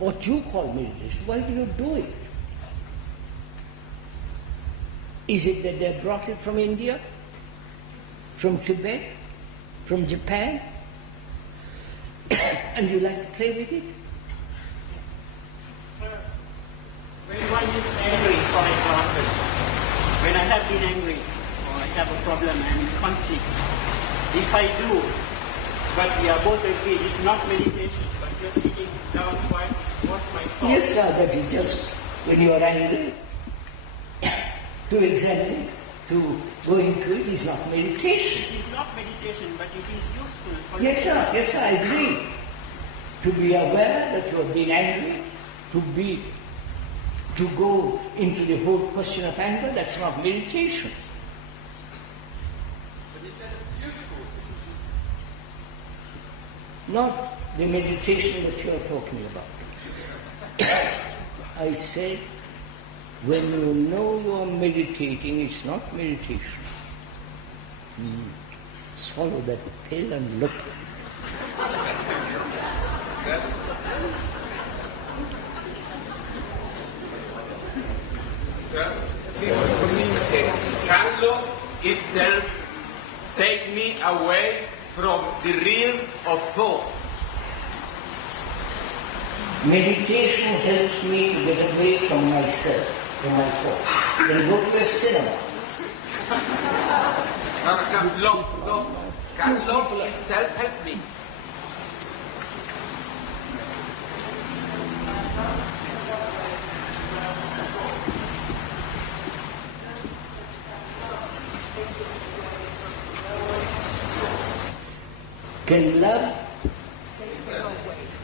What you call meditation, why do you do it? Is it that they brought it from India? From Tibet? From Japan? And you like to play with it? Sir, when one is angry, for example, when I have been angry, or I have a problem and conflict, if I do, but we are both agreed, it's not meditation, but just sitting down quiet, what my thoughts. Yes, sir, that is just when you are angry. To examine it, to go into it is not meditation. It is not meditation, but it is useful. For Yes, sir, I agree. To be aware that you have been angry, to go into the whole question of anger, that's not meditation. But he says it's useful. Not the meditation that you are talking about. I said, when you know you are meditating, it's not meditation. Swallow that pill and look. Can love itself take me away from the realm of thought? Meditation helps me to get away from myself, from my thought. Then go to a cinema. Can love itself help me? Can love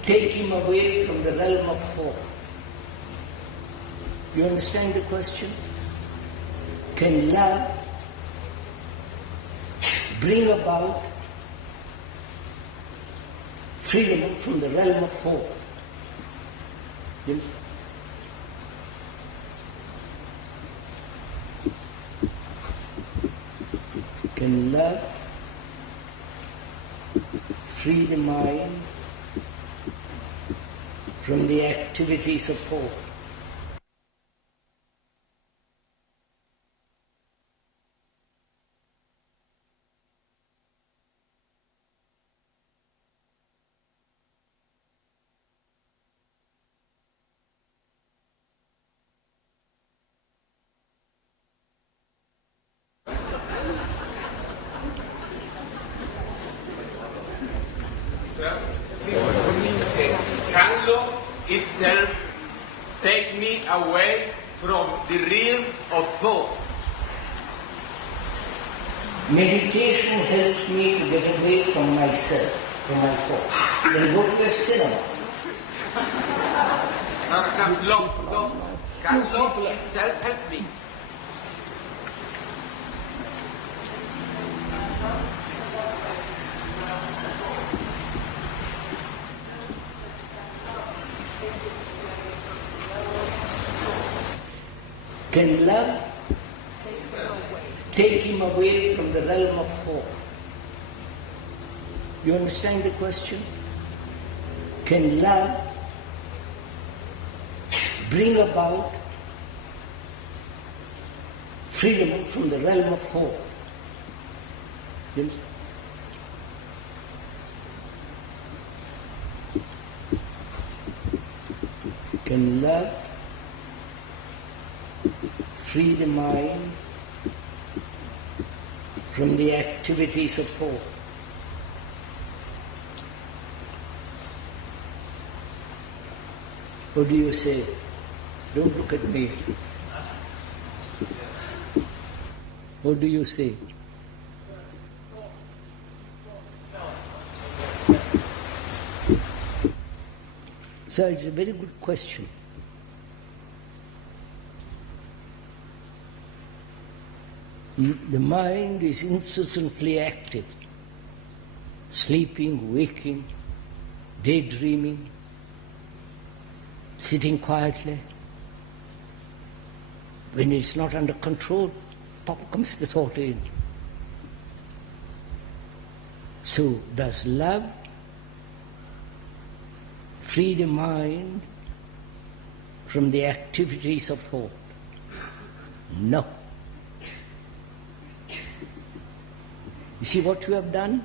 take him away from the realm of thought? You understand the question? Can love bring about freedom from the realm of thought? You know? Can love free the mind from the activities of thought? Can love itself take me away from the realm of thought? Meditation helps me to get away from myself, from my thought. Then go to the cinema. Can love itself help me? Can love take him away from the realm of thought? You understand the question? Can love bring about freedom from the realm of thought? You know? Can love free the mind from the activities of thought? What do you say? Don't look at me. What do you say? So it's a very good question. The mind is incessantly active, sleeping, waking, daydreaming, sitting quietly. When it's not under control, pop comes the thought in. So does love free the mind from the activities of thought? No. You see what you have done?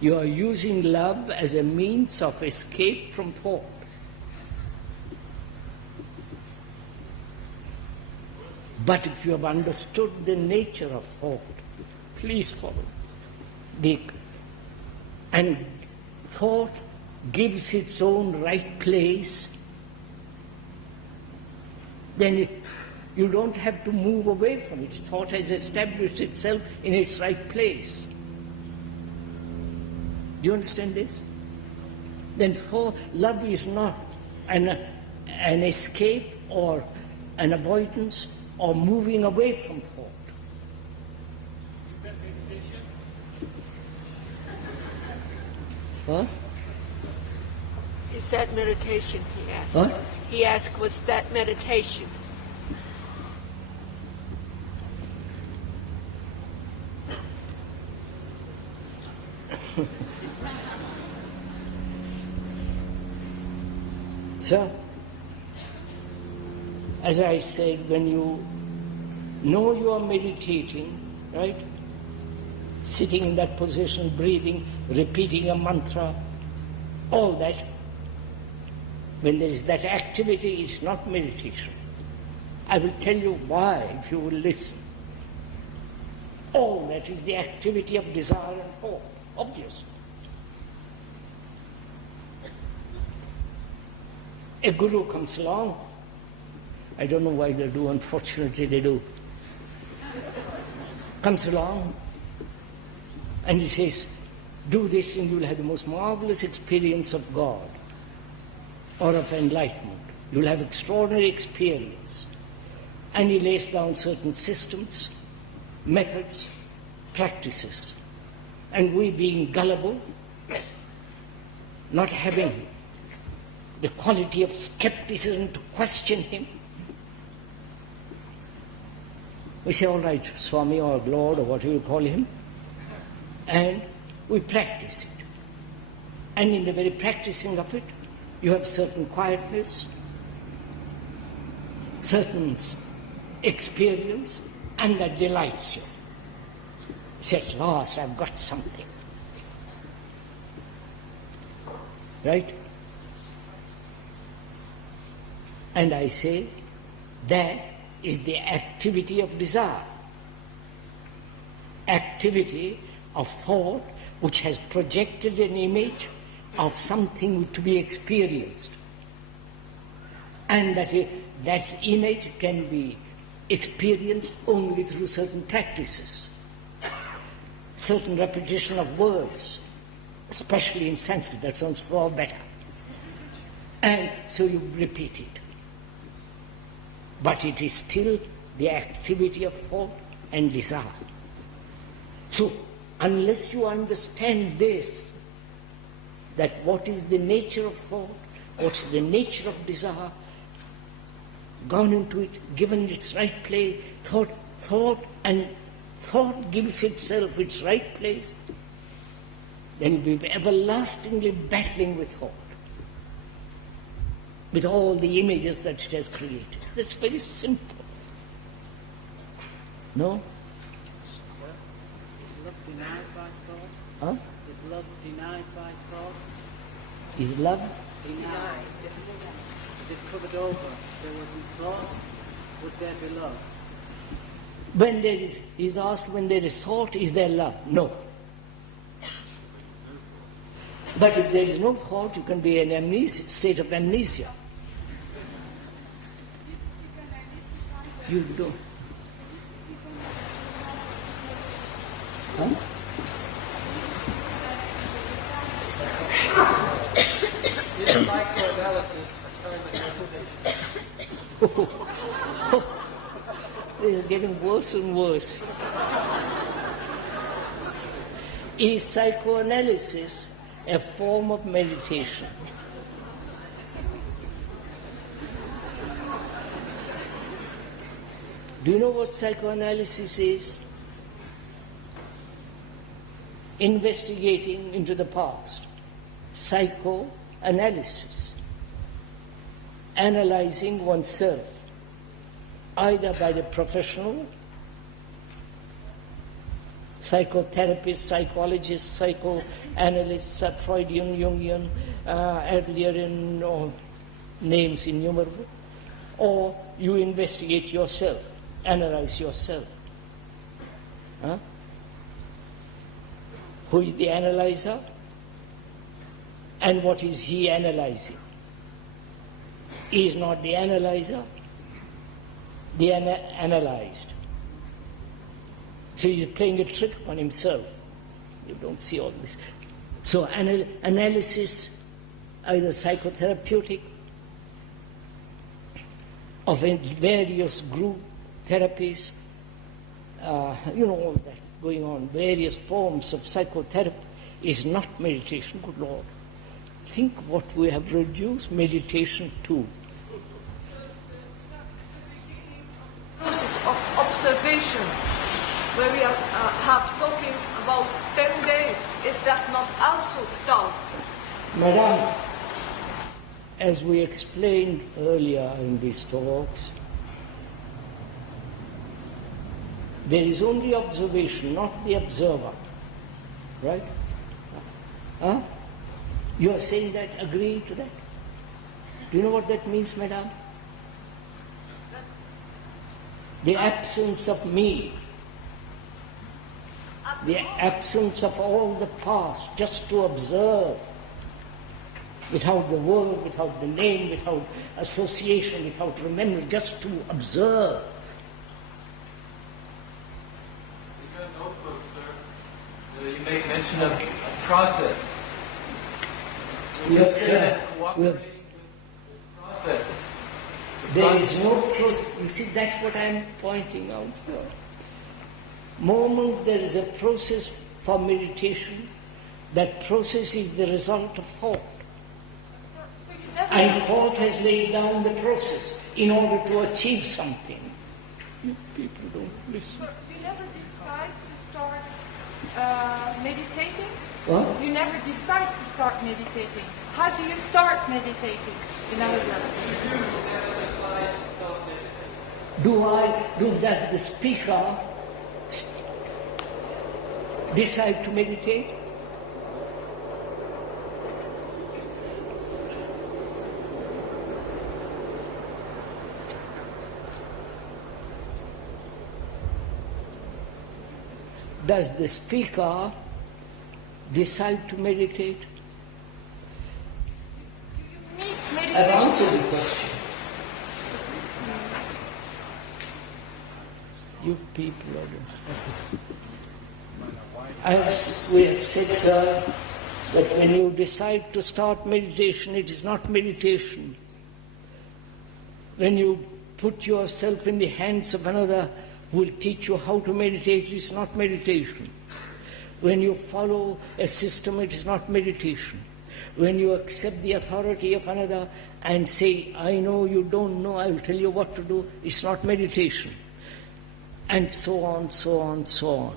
You are using love as a means of escape from thought. But if you have understood the nature of thought, please follow this. And thought gives its own right place, then you don't have to move away from it. Thought has established itself in its right place. Do you understand this? Then love is not an escape or an avoidance or moving away from thought. Is that meditation? What? Is that meditation, he asked. What? He asked, was that meditation? So, as I said, when you know you are meditating, right? Sitting in that position, breathing, repeating a mantra, all that, when there is that activity, it's not meditation. I will tell you why, if you will listen. All that is the activity of desire and thought, obviously. A guru comes along. I don't know why they do, unfortunately they do. Comes along and he says, do this and you'll have the most marvelous experience of God or of enlightenment. You'll have extraordinary experience. And he lays down certain systems, methods, practices. And we being gullible, not having the quality of skepticism to question him, we say, all right, Swami or Lord or whatever you call him, and we practice it. And in the very practicing of it, you have certain quietness, certain experience, and that delights you. You say, at last I've got something. Right? And I say, that is the activity of desire. Activity of thought which has projected an image of something to be experienced. And that image can be experienced only through certain practices, certain repetition of words, especially in Sanskrit, that sounds far better. And so you repeat it. But it is still the activity of thought and desire. So, unless you understand this, that what is the nature of thought, what's the nature of desire, gone into it, given its right place, thought gives itself its right place, then you'll be everlastingly battling with thought, with all the images that it has created. It's very simple. No? Is love denied by thought? Huh? Is love denied by thought? Is love? Denied. Is it covered over? There wasn't thought, would there be love? When there is, he's asked, when there is thought, is there love? No. But if there is no thought, you can be in amnesia, state of amnesia. You don't. Huh? Is psychoanalysis a kind of meditation? This is getting worse and worse. Is psychoanalysis a form of meditation? Do you know what psychoanalysis is? Investigating into the past. Psychoanalysis. Analyzing oneself, either by the professional, psychotherapist, psychologist, psychoanalyst, Freudian, Jungian, Adlerian, or names innumerable, or you investigate yourself, analyze yourself. Huh? Who is the analyzer? And what is he analyzing? He is not the analyzer, the analyzed. So he's playing a trick on himself. You don't see all this. So analysis, either psychotherapeutic, of various group therapies, all that's going on, various forms of psychotherapy, is not meditation, good Lord. Think what we have reduced meditation to. Process of observation, where we have talking about 10 days, is that not also doubt? Madam, as we explained earlier in these talks, there is only observation, not the observer. Right? Huh? You are saying that, agreeing to that? Do you know what that means, madam? The absence of me, the absence of all the past, just to observe. without the word, without the name, without association, without remembrance, just to observe. In your notebook, sir, you made mention of a process. Yes, sir. Cooperating with the process. There is no process. You see, that's what I'm pointing out here. Moment there is a process for meditation, that process is the result of thought. And thought has laid down the process in order to achieve something. You people don't listen. You never decide to start meditating? What? You never decide to start meditating. How do you start meditating, in other words? Does the speaker decide to meditate? Does the speaker decide to meditate? I've answered the question. You people are we have said, sir, that when you decide to start meditation, it is not meditation. When you put yourself in the hands of another who will teach you how to meditate, it is not meditation. When you follow a system, it is not meditation. When you accept the authority of another and say, I know, you don't know, I will tell you what to do, it's not meditation. And so on, so on, so on.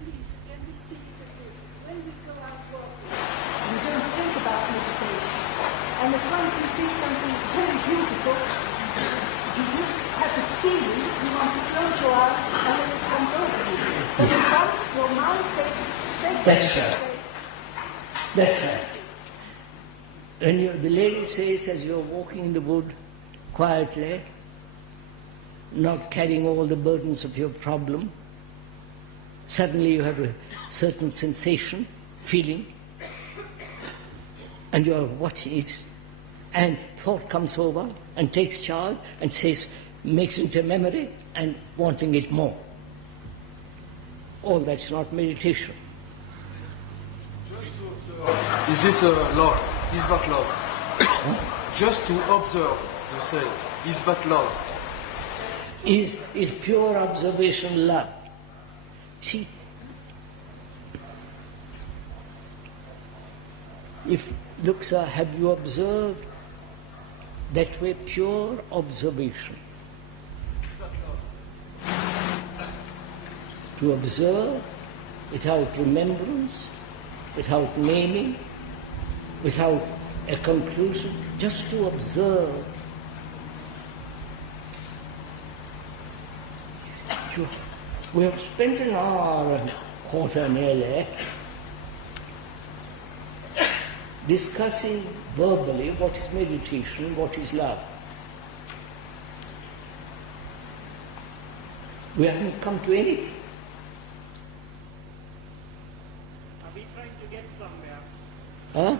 Please, can we see this? When we go out walking, we don't think about meditation. And if once you see something very beautiful, you just have a feeling you want to close your eyes and then it comes over you. But if once your mind takes straight That's right. That's right. When the lady says, as you're walking in the wood quietly, not carrying all the burdens of your problem, suddenly you have a certain sensation, feeling, and you're watching it, and thought comes over and takes charge and says, makes it a memory and wanting it more. All that's not meditation. Just to observe. Is it love? Is that love? Just to observe, you say. Is that love? Is pure observation love. See, look, sir, have you observed that way? Pure observation. To observe without remembrance, without naming, without a conclusion, just to observe. We have spent an hour and a quarter nearly discussing verbally what is meditation, what is love. We haven't come to anything. Are we trying to get somewhere? Huh? Are we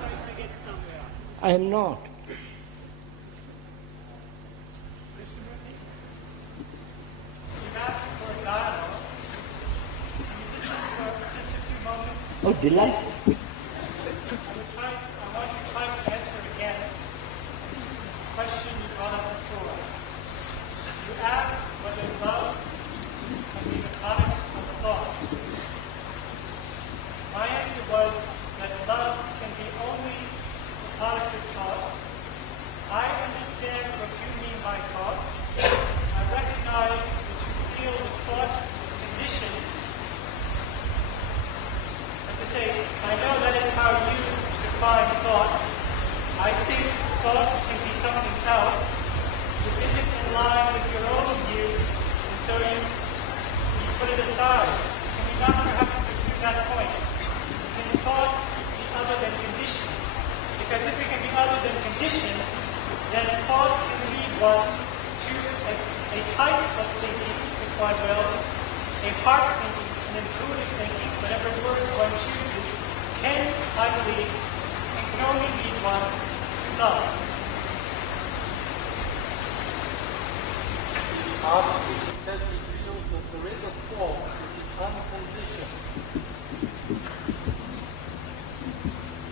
trying to get somewhere? I am not. Oh, delightful. I want to try to answer again the question you brought up before. You asked whether love can be the product of thought. My answer was that love can be only the product of thought. I understand what you mean by thought. I recognize that you feel that thought is conditioned. To say, I know that is how you define thought. I think thought can be something else. This isn't in line with your own views, and so you put it aside. Can we not perhaps pursue that point? Can thought be other than conditioned? Because if it can be other than conditioned, then thought can lead one to a type of thinking, if one will, a heart thinking, an intuitive thinking, whatever word one chooses, And I believe it can only lead one to love. It says he reveals that there is a thought which is unconditioned.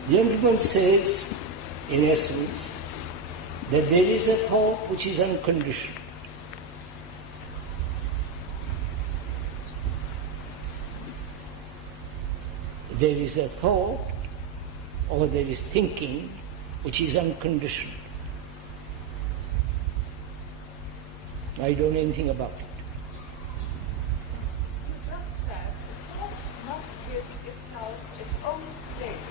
The gentleman says, in essence, that there is a thought which is unconditioned. There is a thought or there is thinking which is unconditioned. I don't know anything about it. You just said the thought must give itself its own place.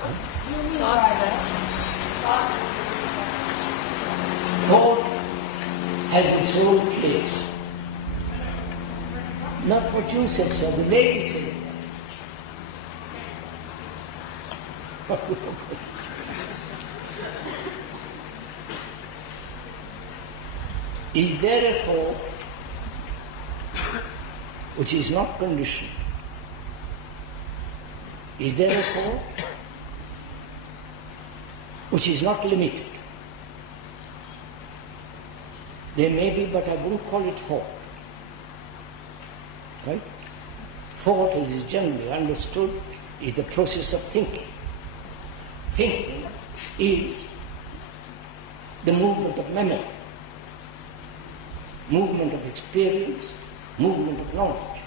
What do you mean by that? Thought has its own place. Not what you said, sir, the lady said. Is there a thought which is not conditioned? Is there a thought which is not limited? There may be, but I won't call it thought. Right? Thought, as is generally understood, is the process of thinking. Thinking is the movement of memory, movement of experience, movement of knowledge.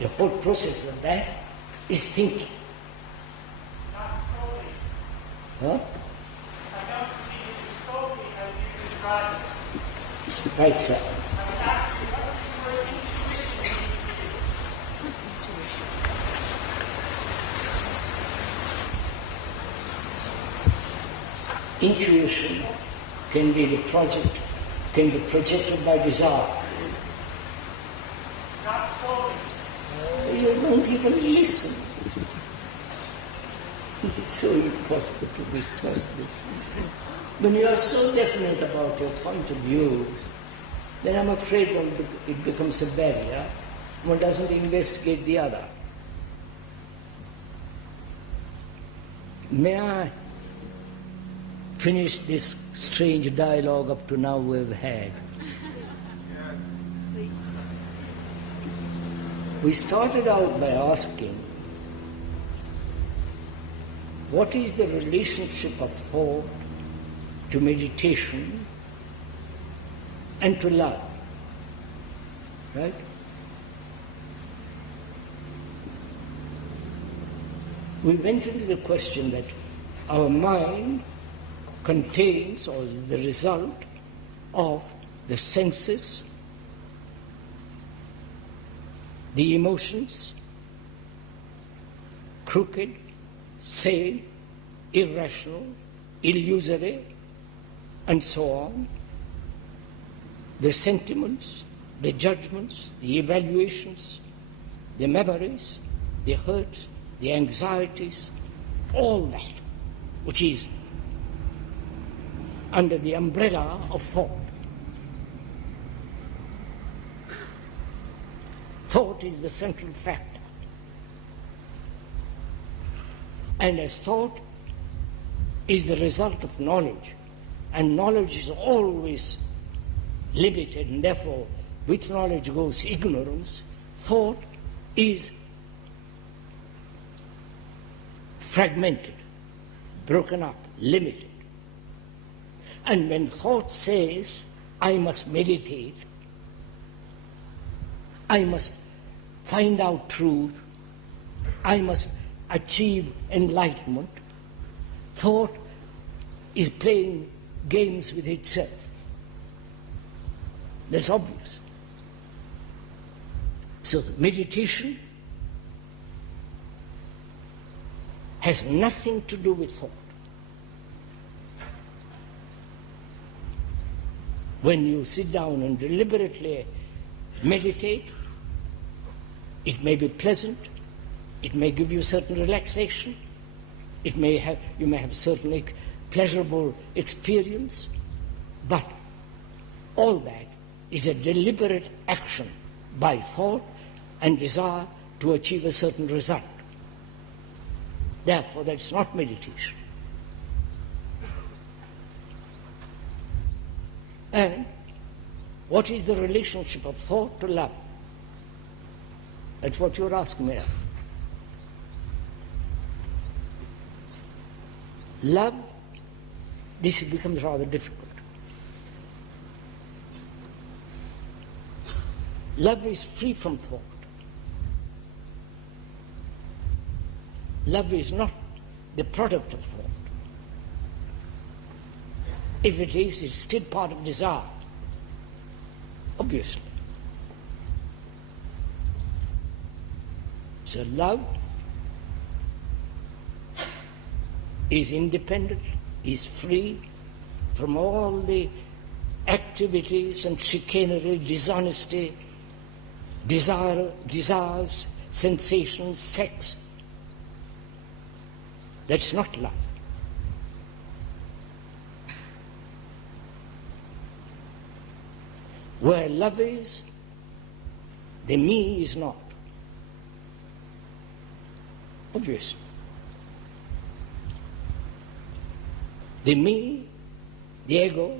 The whole process of that is thinking. Not solely. Huh? I don't believe it is solely as you describe it. Right, sir. I would ask you, what does the word intuition mean to you? Intuition can be the project, can be projected by desire. Not solely. You don't even listen. It's so impossible to distrust this. When you are so definite about your point of view, then I'm afraid it becomes a barrier. One doesn't investigate the other. May I finish this strange dialogue up to now we've had? We started out by asking, what is the relationship of thought to meditation and to love? Right? We went into the question that our mind contains or is the result of the senses, the emotions, crooked, sane, irrational, illusory, and so on, the sentiments, the judgments, the evaluations, the memories, the hurts, the anxieties, all that which is under the umbrella of thought. Thought is the central factor. And as thought is the result of knowledge, and knowledge is always limited, and therefore with knowledge goes ignorance, thought is fragmented, broken up, limited. And when thought says, I must meditate, I must find out truth, I must achieve enlightenment, thought is playing games with itself. That's obvious. So meditation has nothing to do with thought. When you sit down and deliberately meditate, it may be pleasant, it may give you certain relaxation, you may have certain pleasurable experience, but all that is a deliberate action by thought and desire to achieve a certain result. Therefore, that's not meditation. And what is the relationship of thought to love? That's what you're asking me. Love, this becomes rather difficult. Love is free from thought. Love is not the product of thought. If it is, it's still part of desire, obviously. So love is independent, is free from all the activities and chicanery, dishonesty, desires, sensations, sex. That's not love. Where love is, the me is not. Obviously. The me, the ego,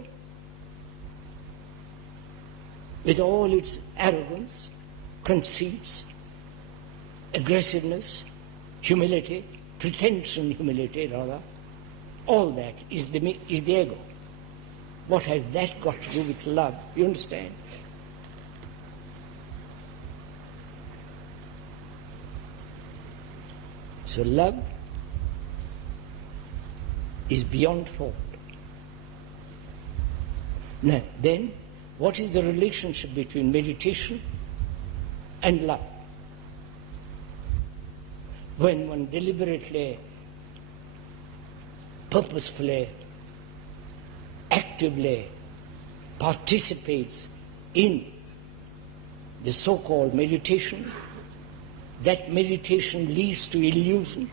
with all its arrogance, conceits, aggressiveness, humility, pretension, humility rather, all that is the ego. What has that got to do with love? You understand? So love is beyond thought. Now, then, what is the relationship between meditation and love? When one deliberately, purposefully, actively participates in the so-called meditation, that meditation leads to illusion,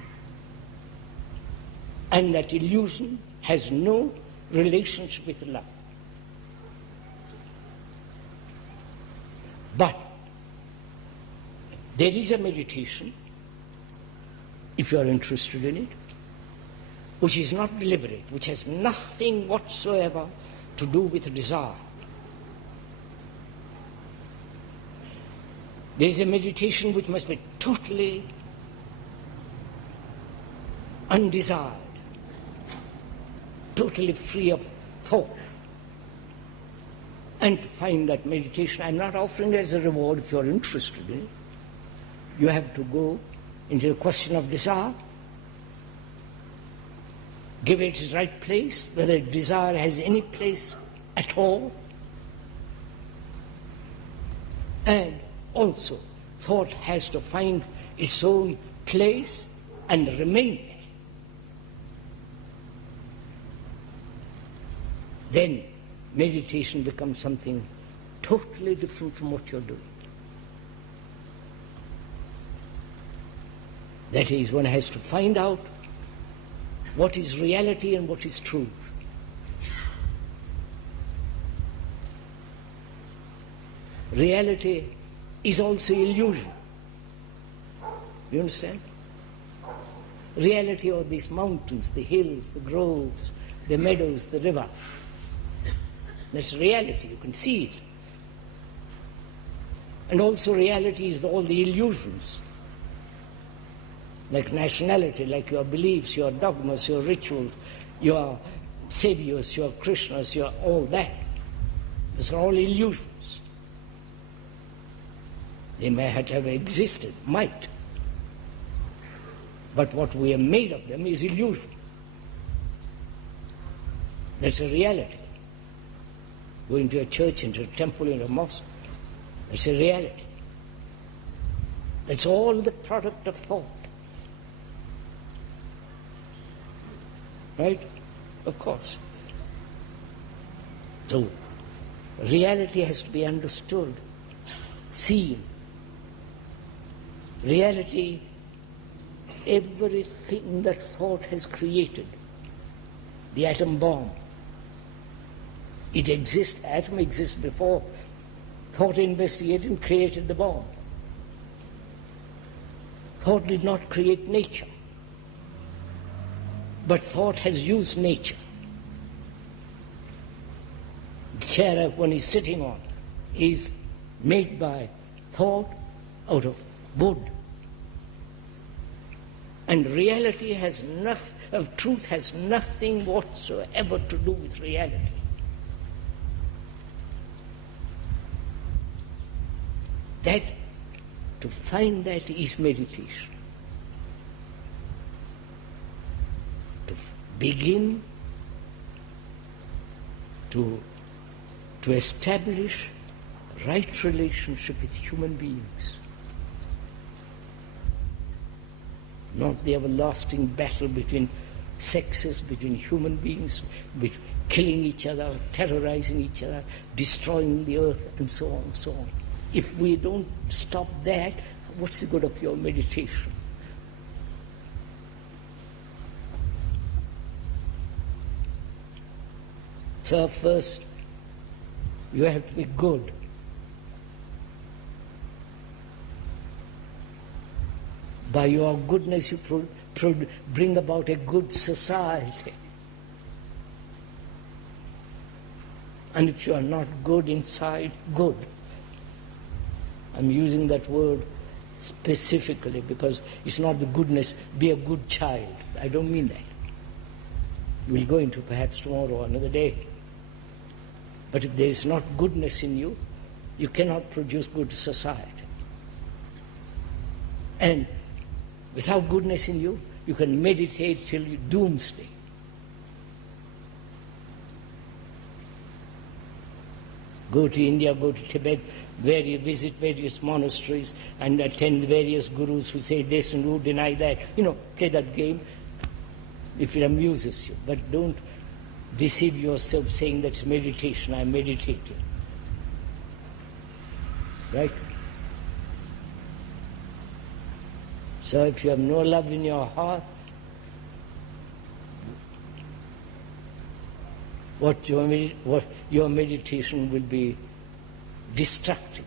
and that illusion has no relationship with love. But there is a meditation, if you are interested in it, which is not deliberate, which has nothing whatsoever to do with desire. There is a meditation which must be totally undesired, totally free of thought. And to find that meditation, I'm not offering it as a reward if you're interested in it. You have to go into the question of desire, give it its right place, whether desire has any place at all. And also, thought has to find its own place and remain there. Then meditation becomes something totally different from what you're doing. That is, one has to find out what is reality and what is truth. Reality is also illusion. You understand? Reality are these mountains, the hills, the groves, the meadows, the river. That's reality, you can see it. And also reality is all the illusions, like nationality, like your beliefs, your dogmas, your rituals, your saviors, your Krishnas, your all that. These are all illusions. They may have existed, might. But what we have made of them is illusion. That's a reality. Going to a church, into a temple, into a mosque, that's a reality. That's all the product of thought. Right? Of course. So, reality has to be understood, seen. Reality, everything that thought has created, the atom bomb, it exists, atom exists before thought investigated and created the bomb. Thought did not create nature, but thought has used nature. The chair one is sitting on is made by thought out of wood. And reality has truth has nothing whatsoever to do with reality. That, to find that is meditation. To begin to establish right relationship with human beings. Not the everlasting battle between sexes, between human beings, killing each other, terrorizing each other, destroying the earth, and so on and so on. If we don't stop that, what's the good of your meditation? So first, you have to be good. By your goodness, you bring about a good society. And if you are not good inside, good. I'm using that word specifically because it's not the goodness, be a good child. I don't mean that. We'll go into perhaps tomorrow or another day. But if there is not goodness in you, you cannot produce good society. And without goodness in you, you can meditate till you doomsday. Go to India, go to Tibet, visit various monasteries and attend various gurus who say this and who deny that. Play that game if it amuses you. But don't deceive yourself saying that's meditation, I'm meditating. Right? So if you have no love in your heart, what your meditation will be destructive.